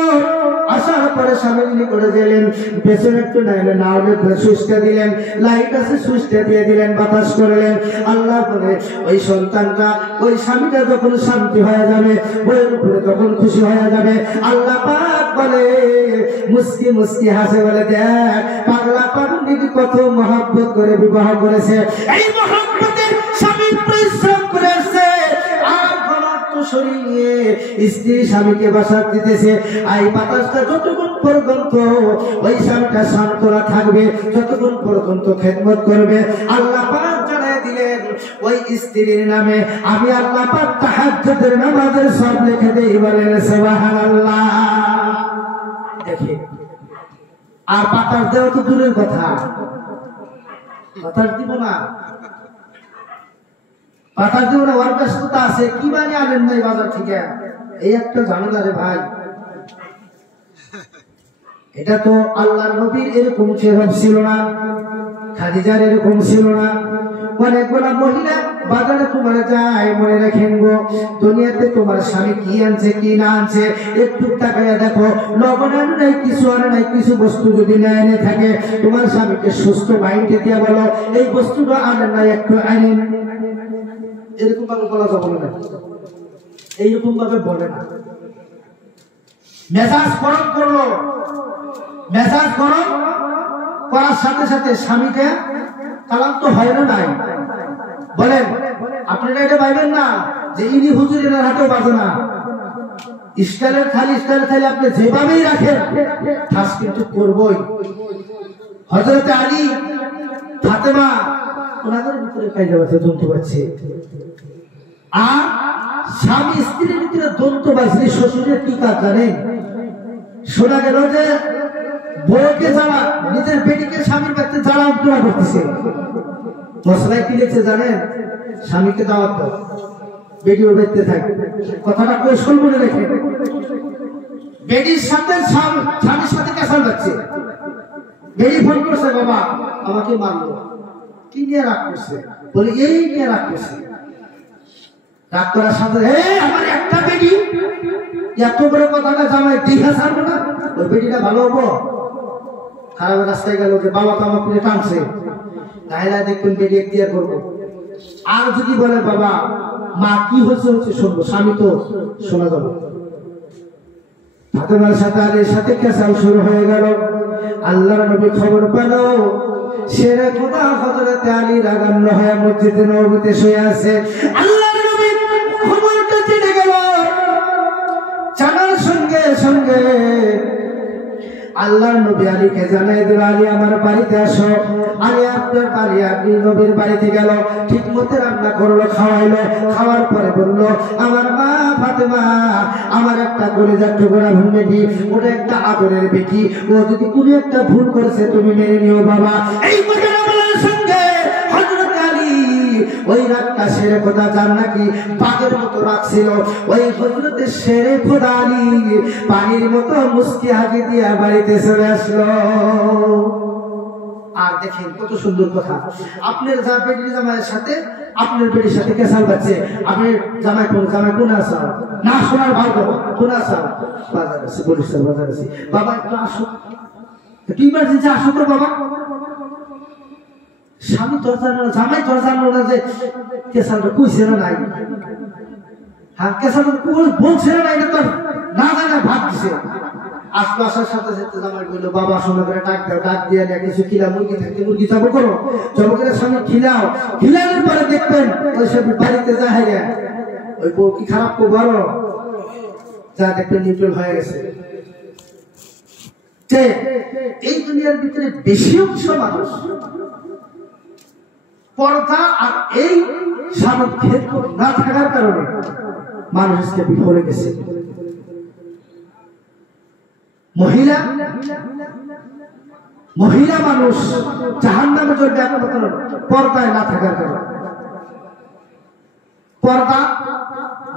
আসার পরে স্বামীর নিকটে গেলেন, পেছনে একটু নাইলে না হলে সুইচটা দিলেন, লাইট আছে সুইচটা দিয়ে দিলেন, বাতাস করলেন। আল্লাহ করে ওই সন্তানটা, ওই স্বামীটা যখন শান্তি হয়ে যাবে, বইয়ের উপরে তখন খুশি হয়ে যাবে। আল্লাহ পাক বলে, মুস্কি মুস্কি হাসে, বলে দেখ পাগলা পাগলি কত মহব্বত করে বিবাহ করেছে, এই মহব্বতে স্বামী পরিশ্রম করেছে, আর ঘনত্ব শরীর নিয়ে স্ত্রী স্বামীকে বাসার দিতেছে। এই বাতাসটা যতক্ষণ পর্যন্ত ওই স্বামীটা শান্তরা থাকবে, যতক্ষণ পর্যন্ত খেদমত করবে, আল্লাহ পাক জানায় দিলেন ওই স্ত্রীর নামে আমি আল্লাহ পাক তাহাজ্জুদের নামাজের সব লিখে দেই, বলেন সুবহানাল্লাহ। দেখে আর বাতাস দেওয়া তো দূরের কথা, বাতাস দিব না, বাতাস দিব না, ওর ব্যস্ততা আছে, কি মানে আনেন নাই বাজার থেকে, এই একটা ঝামেলা রে ভাই। এটা তো আল্লাহর নবীর এরকম সেরকম ছিল না, খাদিজার এরকম ছিল না, অনেকগুলা মহিলা বাজারে তোমার যায়, মনে রাখেন গো দুনিয়াতে তোমার স্বামী কি আনছে কি না আনছে একটু তাকাইয়া দেখো। লবণ আর নাই, কিছু আর নাই, কিছু বস্তু যদি না এনে থাকে তোমার স্বামীকে সুস্থ মাইন্ডে দিয়ে বলো এই বস্তুটা আনেন না, একটু আনেন। এরকম ভাবে বলা যাবে না, এইরকম ভাবে বলে না। মেজাজ গরম করলো, মেজাজ গরম করার সাথে সাথে স্বামীকে কালাম তো হয় না নাই। বলেন আপনারা এটা ভাইবেন না যে ইনি হুজুর এনার হাতেও বাজে না। স্টাইলের খালি আপনি যেভাবেই রাখেন ঠাস কিন্তু করবই। হযরত আলী ফাতেমা ওনাদের ভিতরে কায়দা আছে, দ্বন্দ্ব বাজছে। আর স্বামী স্ত্রীর ভিতরে দ্বন্দ্ব বাজলে শ্বশুরের কি কাজ জানেন? শোনা গেল যে বউকে জ্বালা, নিজের বেটিকে স্বামীর বাড়িতে জ্বালা উত্তরা করতেছে। মশলায় কি লিখছে জানেন? স্বামীকে দাওয়াত দাও, বেটিও বেঁচতে থাকে। কথাটা কৌশল মনে রেখে বেটির সাথে স্বামীর সাথে কেসাল যাচ্ছে। বেটি ফোন করছে, বাবা আমাকে মারলো, কি নিয়ে রাগ করছে? বলে এই নিয়ে রাগ করছে। রাগ করার সাথে আমার একটা বেটি এত বড় কথাটা জামাই দীঘা ছাড়বো না, ওই বেটিটা ভালো হবো? খারাপ রাস্তায় গেল যে বাবা তো আমাকে টানছে, তাহলে দেখবেন বেটি এখতিয়ার করবো। আর যদি বলে বাবা মা কি হচ্ছে শুনবো, স্বামী তো শোনা যাবে। ফাতেমার সাথে আলীর সাথে কেসাল শুরু হয়ে গেল। আল্লাহর নবী খবর পেল শেরে খোদা হযরত আলী রাগান্বিত হয়ে মসজিদে নববীতে শুয়ে আছে। আল্লাহর নবী খবরটা জেনে গেল, জানার সঙ্গে সঙ্গে আল্লাহর নবী আলীকে জানাই দিল, আলী আমার বাড়িতে আসো। আলী আপনার বাড়ি, আপনি নবীর বাড়িতে গেল, ঠিক মতো রান্না করলো, খাওয়াইলো। খাওয়ার পরে বললো আমার মা ফাতেমা আমার একটা কলিজার টুকরা ভুল বেটি, ওটা একটা আদরের বেটি, ও যদি কোনো একটা ভুল করেছে তুমি মেনে নিও বাবা। এই ঘটনা বলার সঙ্গে হযরত আলী ওই রাতটা শেরে খোদা যার নাকি বাঘের মতো রাখছিল, ওই হযরত শেরে খোদা আলী পানির মতো মুস্কি হাসি দিয়া বাড়িতে চলে আসলো। আর দেখেন কত সুন্দর কথা, আপনার যা বেটির জামাইয়ের সাথে আপনার বেটির সাথে কেসাল বাজছে। আপনি জামাই কোন আসা না শোনার ভাই বাবা কোন আসা বাজার আছে, বলিস বাজার আছে, বাবা একটু আসো, একটু ইমার্জেন্সি আসো তো বাবা। স্বামী তোর জানো না, জামাই তোর জানো না যে কেসালটা কইছে না নাই, হ্যাঁ কেসালটা বলছে না নাই, তোর না জানা ভাব দিছে। আসলো, আসার সাথে সাথে জামাই বললো বাবা শোনা করে ডাক দাও, ডাক দিয়ে কিছু খিলা, মুরগি থাকতে মুরগি জব করো, জব করে স্বামী খিলাও। খিলানোর পরে দেখবেন ওই সব বাড়িতে যা হয়ে ওই বউ কি খারাপ কো বড় যা দেখবেন নিউট্রাল হয়ে গেছে। এই দুনিয়ার ভিতরে বেশি অংশ মানুষ পর্দা আর এই স্বামীর ক্ষেত্র না থাকার কারণে মানুষকে বিফলে গেছে। মহিলা মানুষ জাহান্নামে চলবে একমাত্র পর্দায় না থাকার কারণে। পর্দা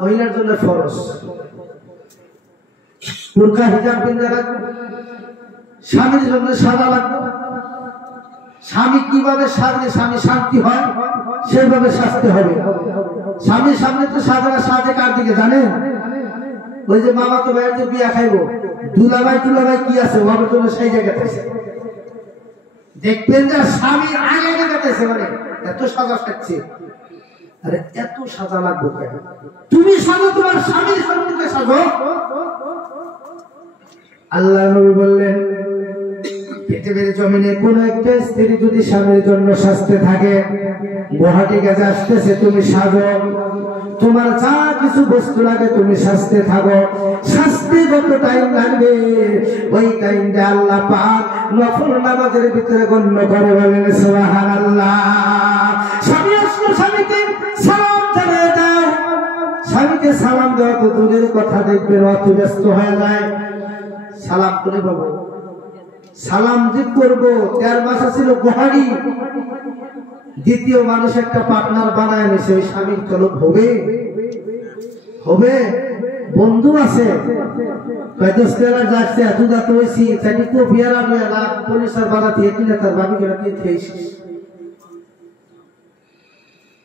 মহিলার জন্য ফরজ, বুরকা হিজাব পিনতে লাগবে, স্বামীর জন্য সাজা লাগবে। স্বামী কিভাবে সাজলে স্বামী শান্তি হয় সেইভাবে সাজতে হবে। স্বামীর সামনে তো সাজে কার দিকে জানেন? ওই যে মামা তো ভাইয়ের যে বিয়া খাইবো, দুলাভাই কি আছে ওর জন্য সেই জায়গাতে দেখবেন যে স্বামী আগে গেছে, মানে এত সাজা থাকছে। আরে এত সাজা লাগবে কেন? তুমি সাজো, তোমার স্বামীর সামনে সাজো। আল্লাহ নবী বললেন পৃথিবীর জমিনে কোন একটা স্ত্রী যদি স্বামীর জন্য সাজতে থাকে, গুয়াহাটি গেছে আসতেছে তুমি সাজো, তোমার যা কিছু বস্তু লাগে তুমি সাজতে থাকো। সাজতে যত টাইম লাগবে ওই টাইমটা আল্লাহ পাক নফল নামাজের ভিতরে গণ্য করে। বলেন সুবহানাল্লাহ। স্বামী আসলো, স্বামীকে সালাম জানিয়ে দাও। স্বামীকে সালাম দেওয়া তো দূরের কথা, দেখবেন অত ব্যস্ত হয়ে যায়। সালাম করে বাবু সালাম যে করবো, ১৩ মাস ছিল গোহারি, দ্বিতীয় মানুষ একটা পার্টনার বানায় নিছে, ওই স্বামীর তলব হবে হবে। বন্ধু আছে যাচ্ছে এত যাত হয়েছি চাটি তো বিয়ারা পুলিশের বাধা দিয়ে কিনে তার বাবি করে দিয়ে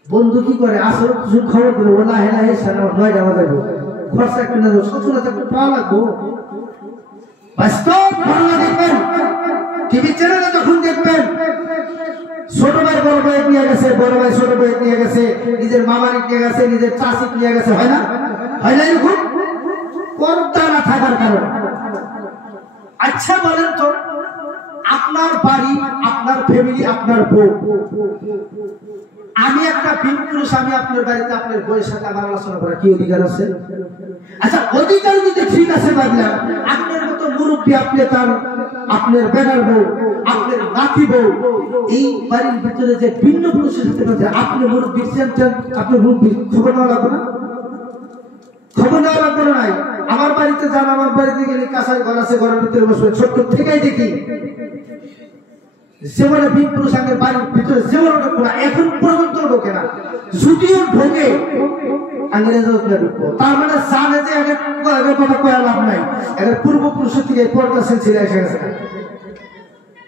বন্ধু কি করে আসলে কিছু খবর দিল ওলা হেলা হে সারা 9টা বাজাবো খরচা একটু না সচুরতা একটু পাওয়া লাগবো বাস্তব বাংলা দেখবেন টিভি চ্যানেলে যখন দেখবেন ছোট ভাই বড় ভাই নিয়ে গেছে বড় ভাই ছোট ভাই নিয়ে গেছে নিজের মামারি নিয়ে গেছে নিজের চাচি নিয়ে গেছে হয় না এরকম পর্দা না থাকার কারণে আচ্ছা বলেন তো আপনার বাড়ি আপনার ফ্যামিলি আপনার বউ আমি একটা ভিন পুরুষ আমি আপনার বাড়িতে আপনার বউয়ের সাথে আমার আলোচনা করার কি অধিকার আছে আচ্ছা অধিকার যদি ঠিক আছে ভাবলাম আপনার মতো মুরব্বী আপনি তার আপনার বেনার বউ আপনার নাতি বউ এই বাড়ির ভিতরে যে ভিন্ন পুরুষের সাথে মধ্যে আপনি মুরব্বী আপনি মুরব্বী খবর নেওয়া লাগবে না খবর নেওয়া লাগবে নাই আমার বাড়িতে যান আমার বাড়িতে গেলে কাঁচার ঘর আছে ঘরের ভিতরে বসবে ছোট্ট থেকেই দেখি যেমন পুরুষ আগের বাড়ির ভিতরে যেমন এখন পর্যন্ত ঢোকে না যদিও ঢোকে তার মানে জানে যে আগের কথা কয়া লাভ নাই এদের পূর্বপুরুষের থেকে পর্দা সিলসিলা এসে গেছে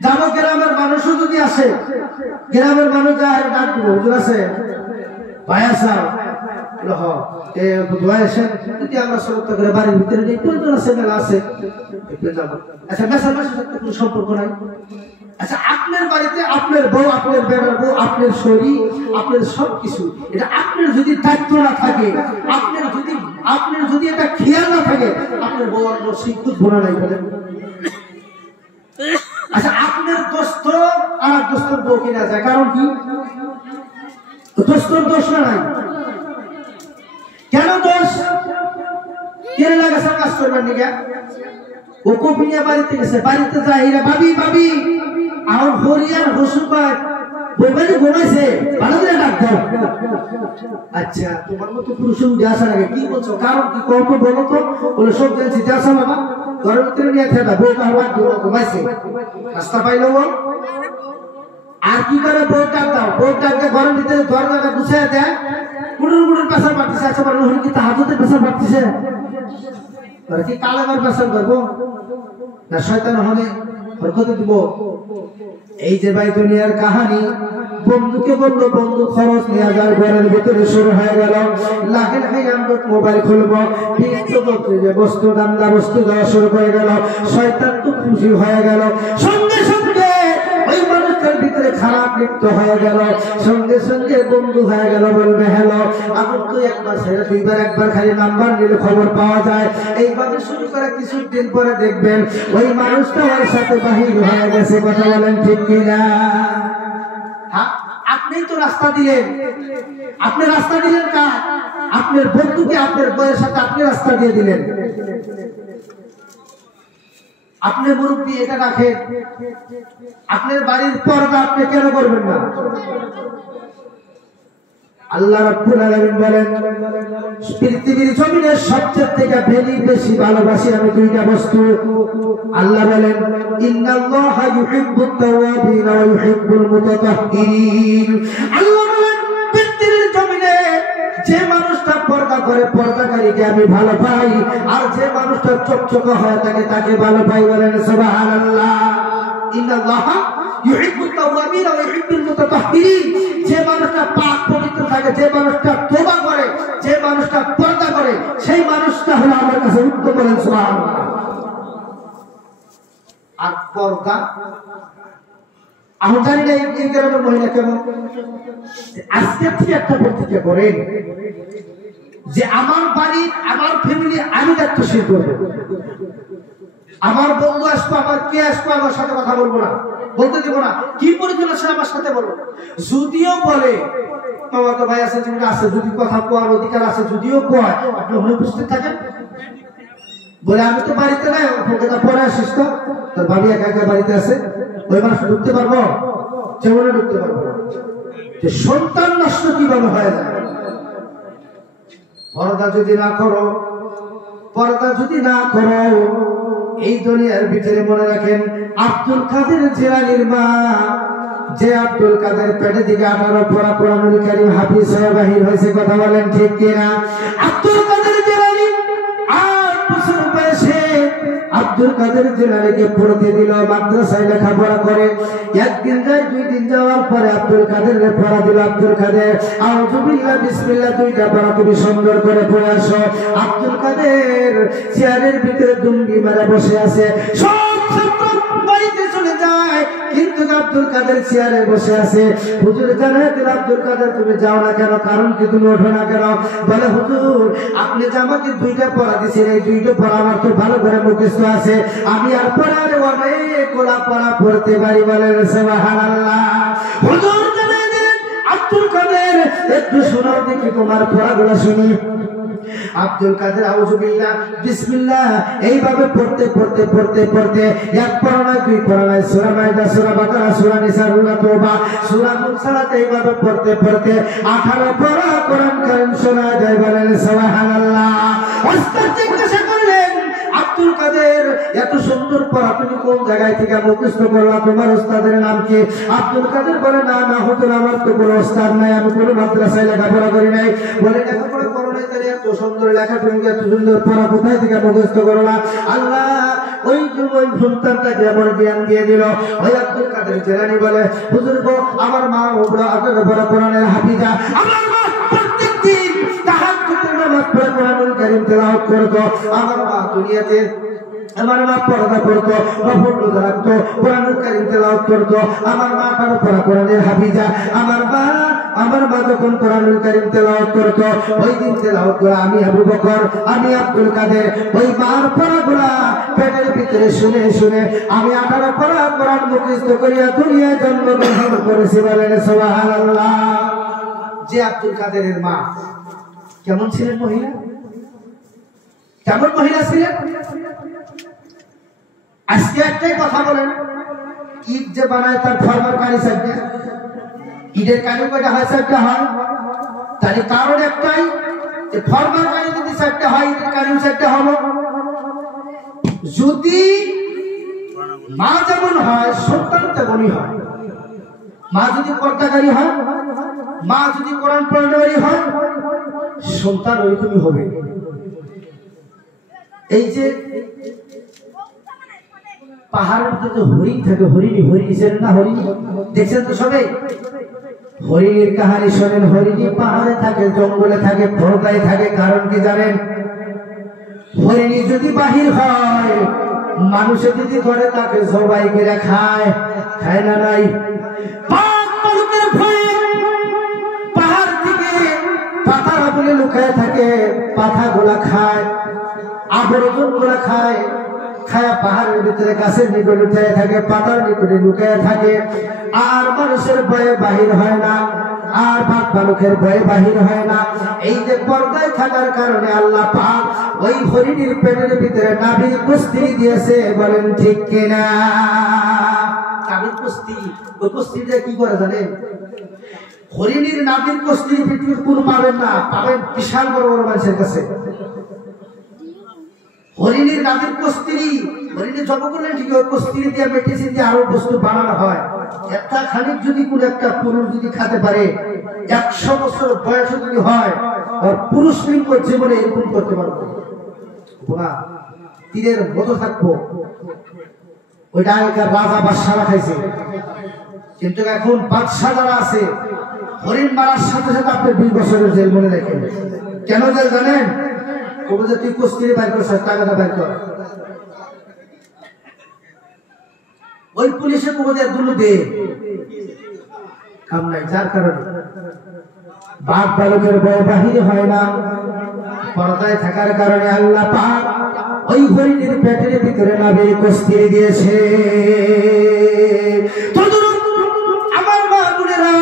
জানো গ্রামের মানুষও যদি আসে গ্রামের মানুষ যা ডাক দিব হুজুর আছে ভাই আসা বাড়ির ভিতরে সম্পর্ক নাই আচ্ছা আপনার বাড়িতে আপনার বউ আপনার বেড়ার বউ আপনার শরীর আপনার সবকিছু এটা আপনার যদি দায়িত্ব না থাকে আপনার যদি এটা খেয়াল না থাকে আপনার বউ আর শিক্ষুত বোনা নাই বলেন আচ্ছা আপনার দোস্ত আর দোস্তর বউ কিনা যায় কারণ কি দোস্তর দোষ নাই কেন দোষ কেন লাগাছে কাজ করবেন নিকা ও কপিয়া বাড়িতে গেছে বাড়িতে যাই ভাবি ভাবি আমার হরিয়ার হসু কয় বইবাড়ি ঘুমাইছে ভালো করে ডাক দাও আচ্ছা তোমার মতো পুরুষ উঠে আসার আগে কি বলছো কারণ কি কত বলো তো বলে সব জানছি যে আসা বাবা ঘরের ভিতরে নিয়ে থাকবা বউ কারবার ঘুমাইছে রাস্তা পাইলো ও আর কি করে বউ ডাক দাও বউ ডাকতে ঘরের ভিতরে দরজাটা গুছায় দেয় গুড়ুর পেশার পাঠতেছে আচ্ছা বলো কি তাহাজতে পেশার পাঠতেছে কি কালেবার পেশার করবো না শয়তান হলে বরকত দিব এই যে ভাই দুনিয়ার কাহিনী বন্ধুকে বললো বন্ধু খরচ নিয়ে যাওয়ার ঘরের ভিতরে শুরু হয়ে গেল লাখে লাখে আমরা মোবাইল খুলবো যে বস্তু গান্দা বস্তু দেওয়া শুরু করে গেল শয়তান তো খুশি হয়ে গেল সঙ্গে সঙ্গে ওই মানুষটার ভিতরে খারাপ লিপ্ত হয়ে গেল সঙ্গে সঙ্গে বন্ধু হয়ে গেল বলবে হ্যালো আমার তো একবার ছেড়ে দুইবার একবার খালি নাম্বার নিলে খবর পাওয়া যায় এইভাবে শুরু করে কিছুদিন পরে দেখবেন ওই মানুষটা ওর সাথে বাহির হয়ে গেছে কথা বলেন ঠিক কিনা আপনি তো রাস্তা দিলেন আপনি রাস্তা দিলেন কার আপনার বন্ধুকে আপনার বউয়ের সাথে আপনি রাস্তা দিয়ে দিলেন আপনি মুরব্বী এটা রাখেন আপনার বাড়ির পর্দা আপনি কেন করবেন না আল্লাহ রাব্বুল আলামিন বলেন পৃথিবীর জমিনে সবচেয়ে থেকে বেশি ভালোবাসি আমি দুইটা বস্তু আল্লাহ বলেন ইন্নাল্লাহা ইউহিব্বুত তাওয়াবিন ওয়া ইউহিব্বুল মুতাতাহহিরিন আল্লাহ বলেন পৃথিবীর জমিনে যে মানুষটা পর্দা করে পর্দাকারীকে আমি ভালো পাই আর যে মানুষটা চকচকে হয় তাকে ভালো পাই বলেন সুবহানাল্লাহ ইন্নাল্লাহা ইউহিব্বুত তাওয়াবিন ওয়া ইউহিব্বুল মুতাতাহহিরিন যে মানুষটা পাক পবিত্র থাকে যে মানুষটা তওবা করে যে মানুষটা পর্দা করে সেই মানুষটা হলো আমার কাছে উত্তম বলেন সুবহানাল্লাহ আর পর্দা আমি জানি না এই গ্রামের মহিলা কেমন আজকে থেকে একটা প্রতিজ্ঞা করেন যে আমার বাড়ি আমার ফ্যামিলি আমি দায়িত্বশীল করবো আমার বন্ধু আসবো আমার কে আসবো আমার সাথে কথা বলবো না বলতে দেবো না কি পরিচয় আছে আমার সাথে বলবো যদিও বলে তোমার তো ভাই আছে আছে যদি কথা কোয়ার অধিকার আছে যদিও কয় আপনি অনুপস্থিত থাকেন বলে আমি তো বাড়িতে নাই পরে আসিস তো তোর ভাবি একা একা বাড়িতে আছে ওই মানুষ ঢুকতে পারবো যেমন ঢুকতে পারবো যে সন্তান নষ্ট কিভাবে হয়ে যায় পর্দা যদি না করো এই দুনিয়ার ভিতরে মনে রাখেন আব্দুল কাদের জিলানীর মা যে আব্দুল কাদের পেটে দিকে 18 পড়া কোরআনুল কারীম হাফিজ হয়ে বাহির হয়েছে কথা বলেন ঠিক কিনা আব্দুল কাদের জিলানী 8 বছর বয়সে আব্দুল কাদের জিলানীকে পড়তে দিল, মাদ্রাসায় লেখাপড়া করে। একদিন যায়, 2 দিন যাওয়ার পরে আব্দুল কাদেরকে পড়া দিল। আব্দুল কাদের আউযু বিল্লাহ বিসমিল্লাহ 2টা পড়া তুমি সুন্দর করে পড়ে আসো। আব্দুল কাদের চেয়ারের ভিতরে দুঙ্গি মেরে বসে আছে। সব ছাত্র বাড়িতে চলে যায়, কিন্তু আব্দুল কাদের চেয়ারে বসে আছে। হুজুর জানায় দিল, আব্দুল কাদের তুমি যাও না কেন, কারণ কি তুমি ওঠো না কেন? বলে হুজুর আপনি যে আমাকে 2টা পড়া দিয়েছেন, এই 2টা পড়া আমার তো ভালো করে মুখস্থ আছে, আমি আর পড়ার অনেক গোলা পড়া পড়তে পারি। বলেন সুবহানাল্লাহ। হুজুর জানায় দিলেন, আব্দুল কাদের একটু শোনাও দেখি, তোমার পড়াগুলো শুনি। আব্দুল কাদের আউযু বিল্লাহ বিসমিল্লাহ এইভাবে পড়তে পড়তে পড়তে পড়তে এক পড়া নয়, 2 পড়া নয়, সূরা মাইদা, সূরা বাকারা, সূরা নিসা, সূরা তাওবা, সূরা মুরসালাত এইভাবে পড়তে পড়তে 18 পড়া কোরআন কারীম শোনা যায়। বলেন সুবহানাল্লাহ। ওস্তাদ জিজ্ঞাসা করলেন, আব্দুল কাদের এত সুন্দর পড়া তুমি কোন জায়গায় থেকে মুখস্থ করলা, তোমার ওস্তাদের নাম কি? আব্দুল কাদের বলে, না না হুজুর আমার তো কোনো ওস্তাদ নাই, আমি কোনো মাদ্রাসায় লেখাপড়া করি নাই। বলে লেখাপড়া করো নাই, তাহলে এত সুন্দর লেখা তুমি এত সুন্দর পড়া কোথায় থেকে মুখস্থ করলা? আল্লাহ ওই ওই সন্তানটাকে আমার জ্ঞান দিয়ে দিল। ওই আব্দুল কাদের জিলানী বলে, হুজুর গো আমার মা ওগুলো আপনার বড় কোরআনের হাফিজা, আমার মা প্রত্যেকদিন তাহাজ্জুদের নামাজ পড়ে কোরআনুল কারীম তেলাওয়াত করতো। আমার মা দুনিয়াতে আমার মা পর্দা করতো, নফল রোজা রাখতো, কোরআনুল কারীম তেলাওয়াত করতো। আমার মা তার পড়া কোরআনের হাফিজা। আমার মা যখন কোরআনুল কারীম তেলাওয়াত করতো, ওই দিন তেলাওয়াত করে আমি আবু বকর, আমি আব্দুল কাদের ওই মার পড়াগুলা পেটের ভিতরে শুনে শুনে আমি 18 পড়া কোরআন মুখস্থ করিয়া দুনিয়ায় জন্মগ্রহণ করেছি। বলেন সুবহানাল্লাহ। যে আব্দুল কাদেরের মা কেমন ছিলেন মহিলা? কেমন মহিলা ছিলেন? আজকে একটাই কথা বলেন, ঈদ যে বানায় তার ফরমার কারি চারটা, ঈদের কারি কয়টা হয়? 4টা হয়। তাহলে কারণ একটাই, যে ফরমার কারি যদি 4টা হয়, ঈদের কারি 4টা হলো। যদি মা যেমন হয় সন্তান তেমনই হয়। মা যদি পর্দাকারী হয়, মা যদি কোরআন পড়ানোয়ারী হয়, সন্তান ওইরকমই হবে। এই যে পাহাড়ের যে হরিণ থাকে, হরিণী ছিলেন না? হরিণী দেখছেন তো সবাই? হরিণীর কাহিনী শোনেন। হরিণী পাহাড়ে থাকে, জঙ্গলে থাকে, পর্দায় থাকে। কারণ কি জানেন? হরিণী যদি বাহির হয়, মানুষে যদি করে তাকে জবাই করে খায়, খায় না নাই? পাহাড় থেকে পাতারা বলে লুকায় থাকে, পাতা গুলা খায়, আবর্জন গুলা খায়, খায়া পাহাড়ের ভিতরে গাছের নিকটে উঠে থাকে, পাতার নিকটে লুকায় থাকে। আর মানুষের ভয়ে বাহির হয় না, আর ভাত বালুকের ভয়ে বাহির হয় না। এই যে পর্দায় থাকার কারণে আল্লাহ পাক ওই হরিণীর পেটের ভিতরে নাভির কুস্তি দিয়েছে। বলেন ঠিক কিনা? নাভির কুস্তি, ওই কুস্তিটা কি করে জানেন? হরিণীর নাভির কুস্তি পৃথিবীর কোন পাবেন না, পাবেন বিশাল বড় বড় মানুষের কাছে। হরিণীর নাভির কস্তুরী, হরিণী জব করলেন ঠিক, ওই কস্তুরী দিয়ে মেডিসিন দিয়ে আরো বস্তু বানানো হয়। একটা খানিক যদি কোন একটা পুরুষ যদি খেতে পারে, 100 বছর বয়স যদি হয়, আর পুরুষ লিঙ্গ জীবনে এরকম করতে পারবো না, তীরের মতো থাকবো। ওইটা আগেকার রাজা বাদশারা খাইছে, কিন্তু এখন বাদশা যারা আছে, হরিণ মারার সাথে সাথে আপনি 20 বছরের জেল মনে রাখেন। কেন জেল জানেন? তুই কুস্তির বাইর কর, টাকাটা বাইর কর। ওই পুলিশের কবুদের দুলু দে কাম নাই। যার কারণে বাপ বালকের বয় বাহির হয় না, পর্দায় থাকার কারণে আল্লাহ পাক ওই হরিণীর পেটের ভিতরে নাভি কুস্তি দিয়েছে। আমার মা বোনেরা,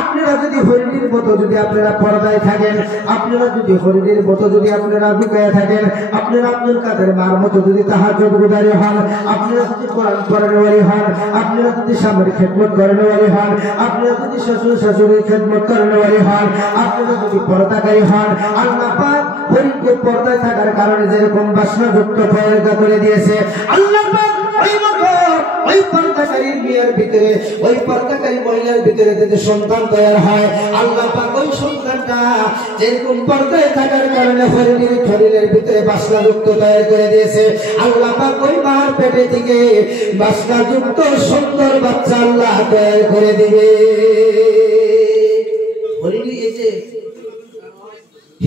আপনারা যদি হরিণীর মতো যদি আপনারা পর্দায় থাকেন, আপনারা যদি হরিণীর মতো যদি আপনারা লুকায় থাকেন, আপনারা আব্দুল কাদের মার মতো যদি তাহাজ্জুদ গুজারি হন, আপনারা যদি কোরআন পড়ানোয়ারি হন, আপনারা যদি স্বামীর খেদমত করানোয়ারি হন, আপনারা যদি শ্বশুর শাশুড়ির খেদমত করানোয়ারি হন, আপনারা যদি পর্দাকারী হন, আল্লাহ পাক হরিণকে পর্দায় থাকার কারণে যেরকম বাসনাযুক্ত পয়দা করে দিয়েছে, আল্লাহ পাক ওই মতো ওই পর্দাকারী মেয়ের ভিতরে, ওই পর্দাকারী মহিলার ভিতরে যদি সন্তান তৈরি হয়, আল্লাহ পাক ওই সন্তানটা যেরকম পর্দায় থাকার কারণে হরিণীর শরীরের ভিতরে বাসনাযুক্ত তৈরি করে দিয়েছে, আল্লাহ পাক ওই মার পেটে থেকে বাসনাযুক্ত সুন্দর বাচ্চা আল্লাহ তৈরি করে দিবে। হরিণী এই যে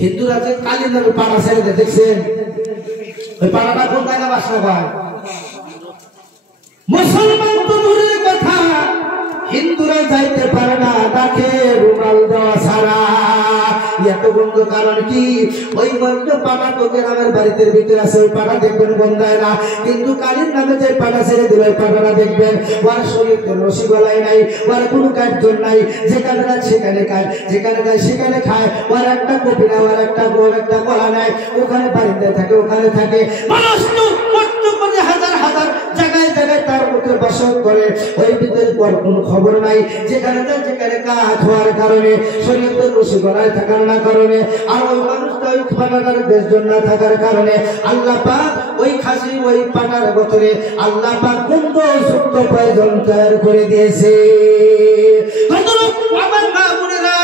হিন্দুরা যে কালী নামে পাড়া ছেড়ে দেখছেন, ওই পাড়াটা কোন জায়গা বাসনা পায়? মুসলমান তো দূরের কথা, হিন্দুরা যাইতে পারে না তাকে রুমাল দেওয়া ছাড়া। এত বন্ধ কারণ কি? ওই বন্ধ পাড়া তো গ্রামের বাড়িতে ভিতরে আছে, ওই পাড়া দেখবেন বন্ধায় না, কিন্তু কালীর নামে যে পাড়া ছেড়ে দেবে পাড়াটা দেখবেন ওর শরীরে রসি গলায় নাই, ওর কোনো কার্যন নাই, যেখানে যায় সেখানে খায়, যেখানে যায় সেখানে খায়, ওর একটা কপি না, ওর একটা গলা নাই, ওখানে বাড়িতে থাকে, ওখানে থাকে। মানুষ তো কষ্ট করে হাজার হাজার জায়গায় জায়গায় তার মধ্যে বাসন করে, ওই ভিতরে কোনো খবর নাই, যেখানে যায় যেখানে কাজ হওয়ার কারণে, শরীরের রসি গলায় থাকার না কারণে, আর ওই মানুষটা ওই পাটার দেশজন না থাকার কারণে আল্লাহ পাক ওই খাসি ওই পাটার বছরে আল্লাহ পাক বন্ধ সুক্ত প্রয়োজন তৈরি করে দিয়েছে। আমার মা বোনেরা,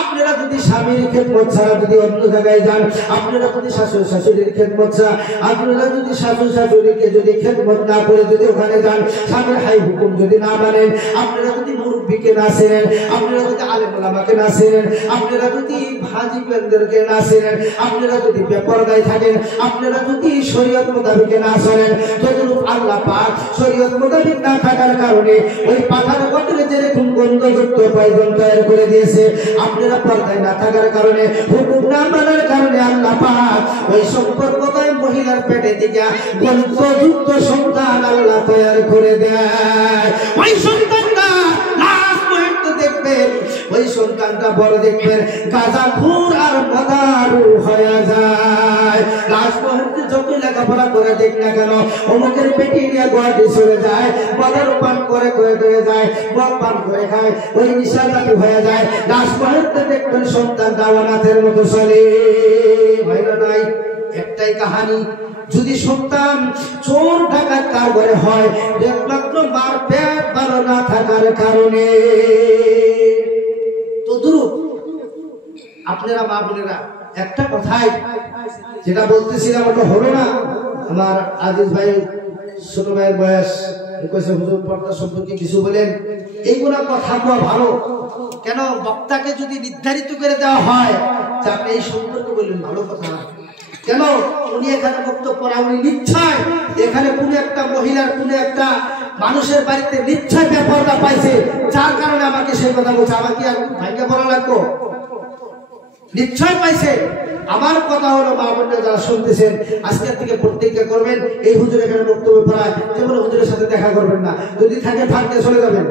আপনারা যদি স্বামীর খেদমত ছাড়া যদি অন্য জায়গায় যান, আপনারা যদি শাশুড়ির খেদমত ছাড়া, আপনারা যদি শাশুড়িকে যদি খেদমত না করে যদি ওখানে যান, স্বামীর হাই হুকুম যদি না মানেন, আপনারা যদি মুরব্বীকে না চেনেন, আপনারা যদি আলেম ওলামাকে না চেনেন, আপনারা যদি ভাজি বেন্দেরকে না চেনেন, আপনারা যদি বেপরদায় থাকেন, আপনারা যদি শরীয়ত মোতাবেকে না চলেন, যতটুকু আল্লাহ পাক শরীয়ত মোতাবেক না থাকার কারণে ওই পাঠার বদলে যেরকম গন্ধযুক্ত প্রয়োজন তৈরি করে দিয়েছে, আপনারা পর্দায় না থাকার কারণে, হুকুম না মানার কারণে আল্লাহ পাক ওই সম্পর্কতায় মহিলার পেটে থেকে গন্ধযুক্ত সন্তান আল্লাহ তৈরি করে দেয়। ওই সন্তানটা লাস্ট পর্যন্ত দেখবেন, ওই সন্তানটা বড় দেখবেন গাঁজাখোর আর মদারু হয়ে যায়। লাস্ট পর্যন্ত যত লেখাপড়া করে দেখ না কেন, অমুকের পেটে নিয়ে গোয়াটি চলে যায়, মদারু পান করে যায়, মদ পান করে খায়, ওই নিশাদাতি হয়ে যায়। লাস্ট পর্যন্ত দেখবেন সন্তানটা অনাথের মতো চলে। হয় না নাই? একটাই কাহানি, যদি সন্তান চোর ডাকাত কারবারে হয়, একমাত্র মার পেট ভালো না থাকার কারণে। তো দুরূপ আপনারা মা বোনেরা, একটা কথাই যেটা বলতেছিলাম ওটা হলো না। আমার আজিজ ভাই ছোট ভাইয়ের বয়স কইছে, হুজুর পর্দা সম্পর্কে কিছু বলেন। এইগুলা কথা বলা ভালো, কেন বক্তাকে যদি নির্ধারিত করে দেওয়া হয় যে আপনি এই সম্পর্কে বললেন, ভালো কথা। কেন উনি এখানে বক্তব্য পড়া, উনি নিশ্চয় এখানে কোন একটা মহিলার কোন একটা মানুষের বাড়িতে নিশ্চয় ব্যাপারটা পাইছে, যার কারণে আমাকে সেই কথা বলছে। আমাকে আর ভাগ্য পড়া লাগবো? নিশ্চয় পাইছে। আমার কথা হলো মা বোনরা যারা শুনতেছেন, আজকের থেকে প্রতিজ্ঞা করবেন, এই হুজুর এখানে বক্তব্য পড়ায় যেমন হুজুরের সাথে দেখা করবেন না, যদি থাকে থাকতে চলে যাবেন।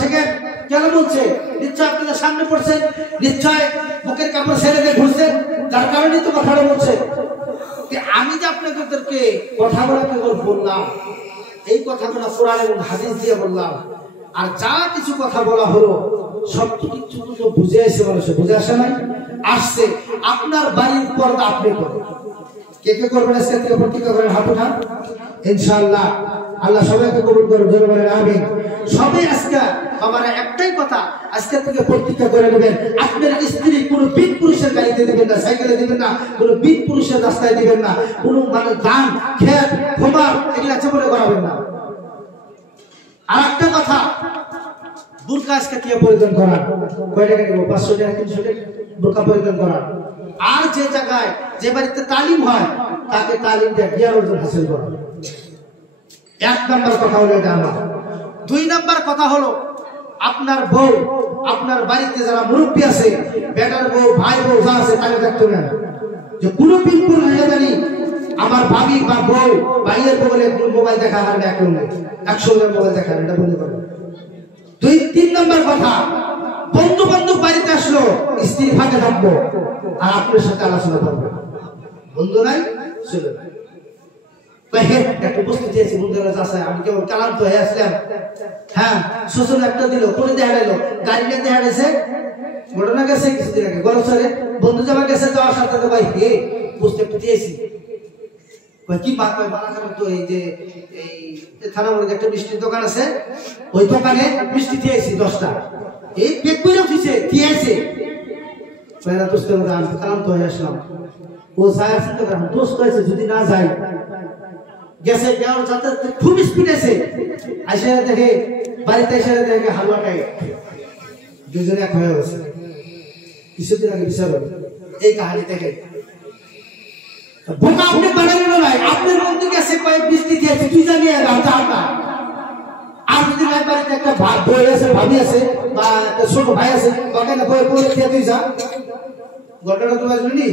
শেখেন কেন বলছে? নিশ্চয় আপনাদের সামনে পড়ছেন, নিশ্চয় বুকের কাপড় ছেড়ে দিয়ে ঘুরছেন, যার কারণে তো কথাটা বলছে। আমি যে আপনাদেরকে কথাগুলো কেবল বললাম, এই কথাগুলো কোরআন এবং হাদিস দিয়ে বললাম, আর যা কিছু কথা বলা হলো সব কিছু তো বুঝে আসছে, মানুষের বুঝে আসে নাই? আসছে। আপনার বাড়ির পর্দা আপনি করেন। কে কে করবেন আজকে থেকে প্রতিজ্ঞা করেন? হাত উঠান ইনশাআল্লাহ। আল্লাহ সবাইকে কবুল করুন, জোরে বলেন আমিন। সবাই আজকে আমার একটাই কথা, আজকে থেকে প্রতিজ্ঞা করে নেবেন, আপনার স্ত্রী কোনো বীর পুরুষের গাড়িতে দিবেন না, সাইকেলে দিবেন না, কোনো বীর পুরুষের রাস্তায় দিবেন না, কোনো মানে দান খেত খোমার এগুলা চেপলে করাবেন না। আর একটা কথা, বুরকা আজকে থেকে পরিধান করা, কয় টাকা দেবো? 500 টাকা 300 টাকা বুরকা পরিধান করা। আর যে জায়গায় যে বাড়িতে তালিম হয় তাকে তালিম দিয়ে জ্ঞান অর্জন হাসিল করা। 1 নাম্বার কথা হলো এটা আমার। 2 নাম্বার কথা হলো, আপনার বউ, আপনার বাড়িতে যারা মুরব্বী আছে, বেটার বউ, ভাই বউ যা আছে, তাকে দেখতে নেন যে কোনো বিলকুল জানি আমার ভাবি বা বউ ভাইয়ের বলে মোবাইল দেখা হয় না, একসঙ্গে মোবাইল দেখা এটা বন্ধ করেন। 2-3 নাম্বার কথা, বন্ধু বান্ধব বাড়িতে আসলো, স্ত্রী ফাঁকে থাকবো আর আপনার সাথে আলোচনা করবো। বন্ধু নাই চলে নাই, একটা বস্তু চেয়েছি বন্ধুরা চাষায়, আমি কেবল ক্লান্ত হয়ে আসলাম। হ্যাঁ, শ্বশুর একটা দিল, করে দেখা গেল গাড়ি নিয়ে দেখা গেছে, ঘটনা গেছে কিছুদিন আগে গরম সারে বন্ধু যাওয়া গেছে, যাওয়ার সাথে ভাই হে বুঝতে একটু দিয়েছি, কি বাদ পাই বানাখার তো এই যে এই থানামুড়িতে একটা মিষ্টির দোকান আছে ওই দোকানে মিষ্টি দিয়েছি 10টা এই পেট করে উঠেছে দিয়েছে পয়লা দোস্তের মধ্যে আমি ক্লান্ত হয়ে আসলাম ও যায় আছে তো দোস্ত হয়েছে যদি না যায় গেছে যাওয়ার যাতে খুব স্পিড আছে আইসা দেখে বাড়িতে এসে দেখে হালুয়াটাই দুজনে এক হয়ে গেছে কিছুদিন আগে বিচার এই কাহিনী থেকে বোকা আপনি বানালেন ভাই আপনার মধ্যে গেছে কয়েক বৃষ্টি দিয়েছে তুই জানিয়ে দাও চাটা আর যদি ভাই বাড়িতে একটা বই আছে ভাবি আছে বা একটা ছোট ভাই আছে ঘটনা বই পড়ে তুই যা ঘটনা তো আসবি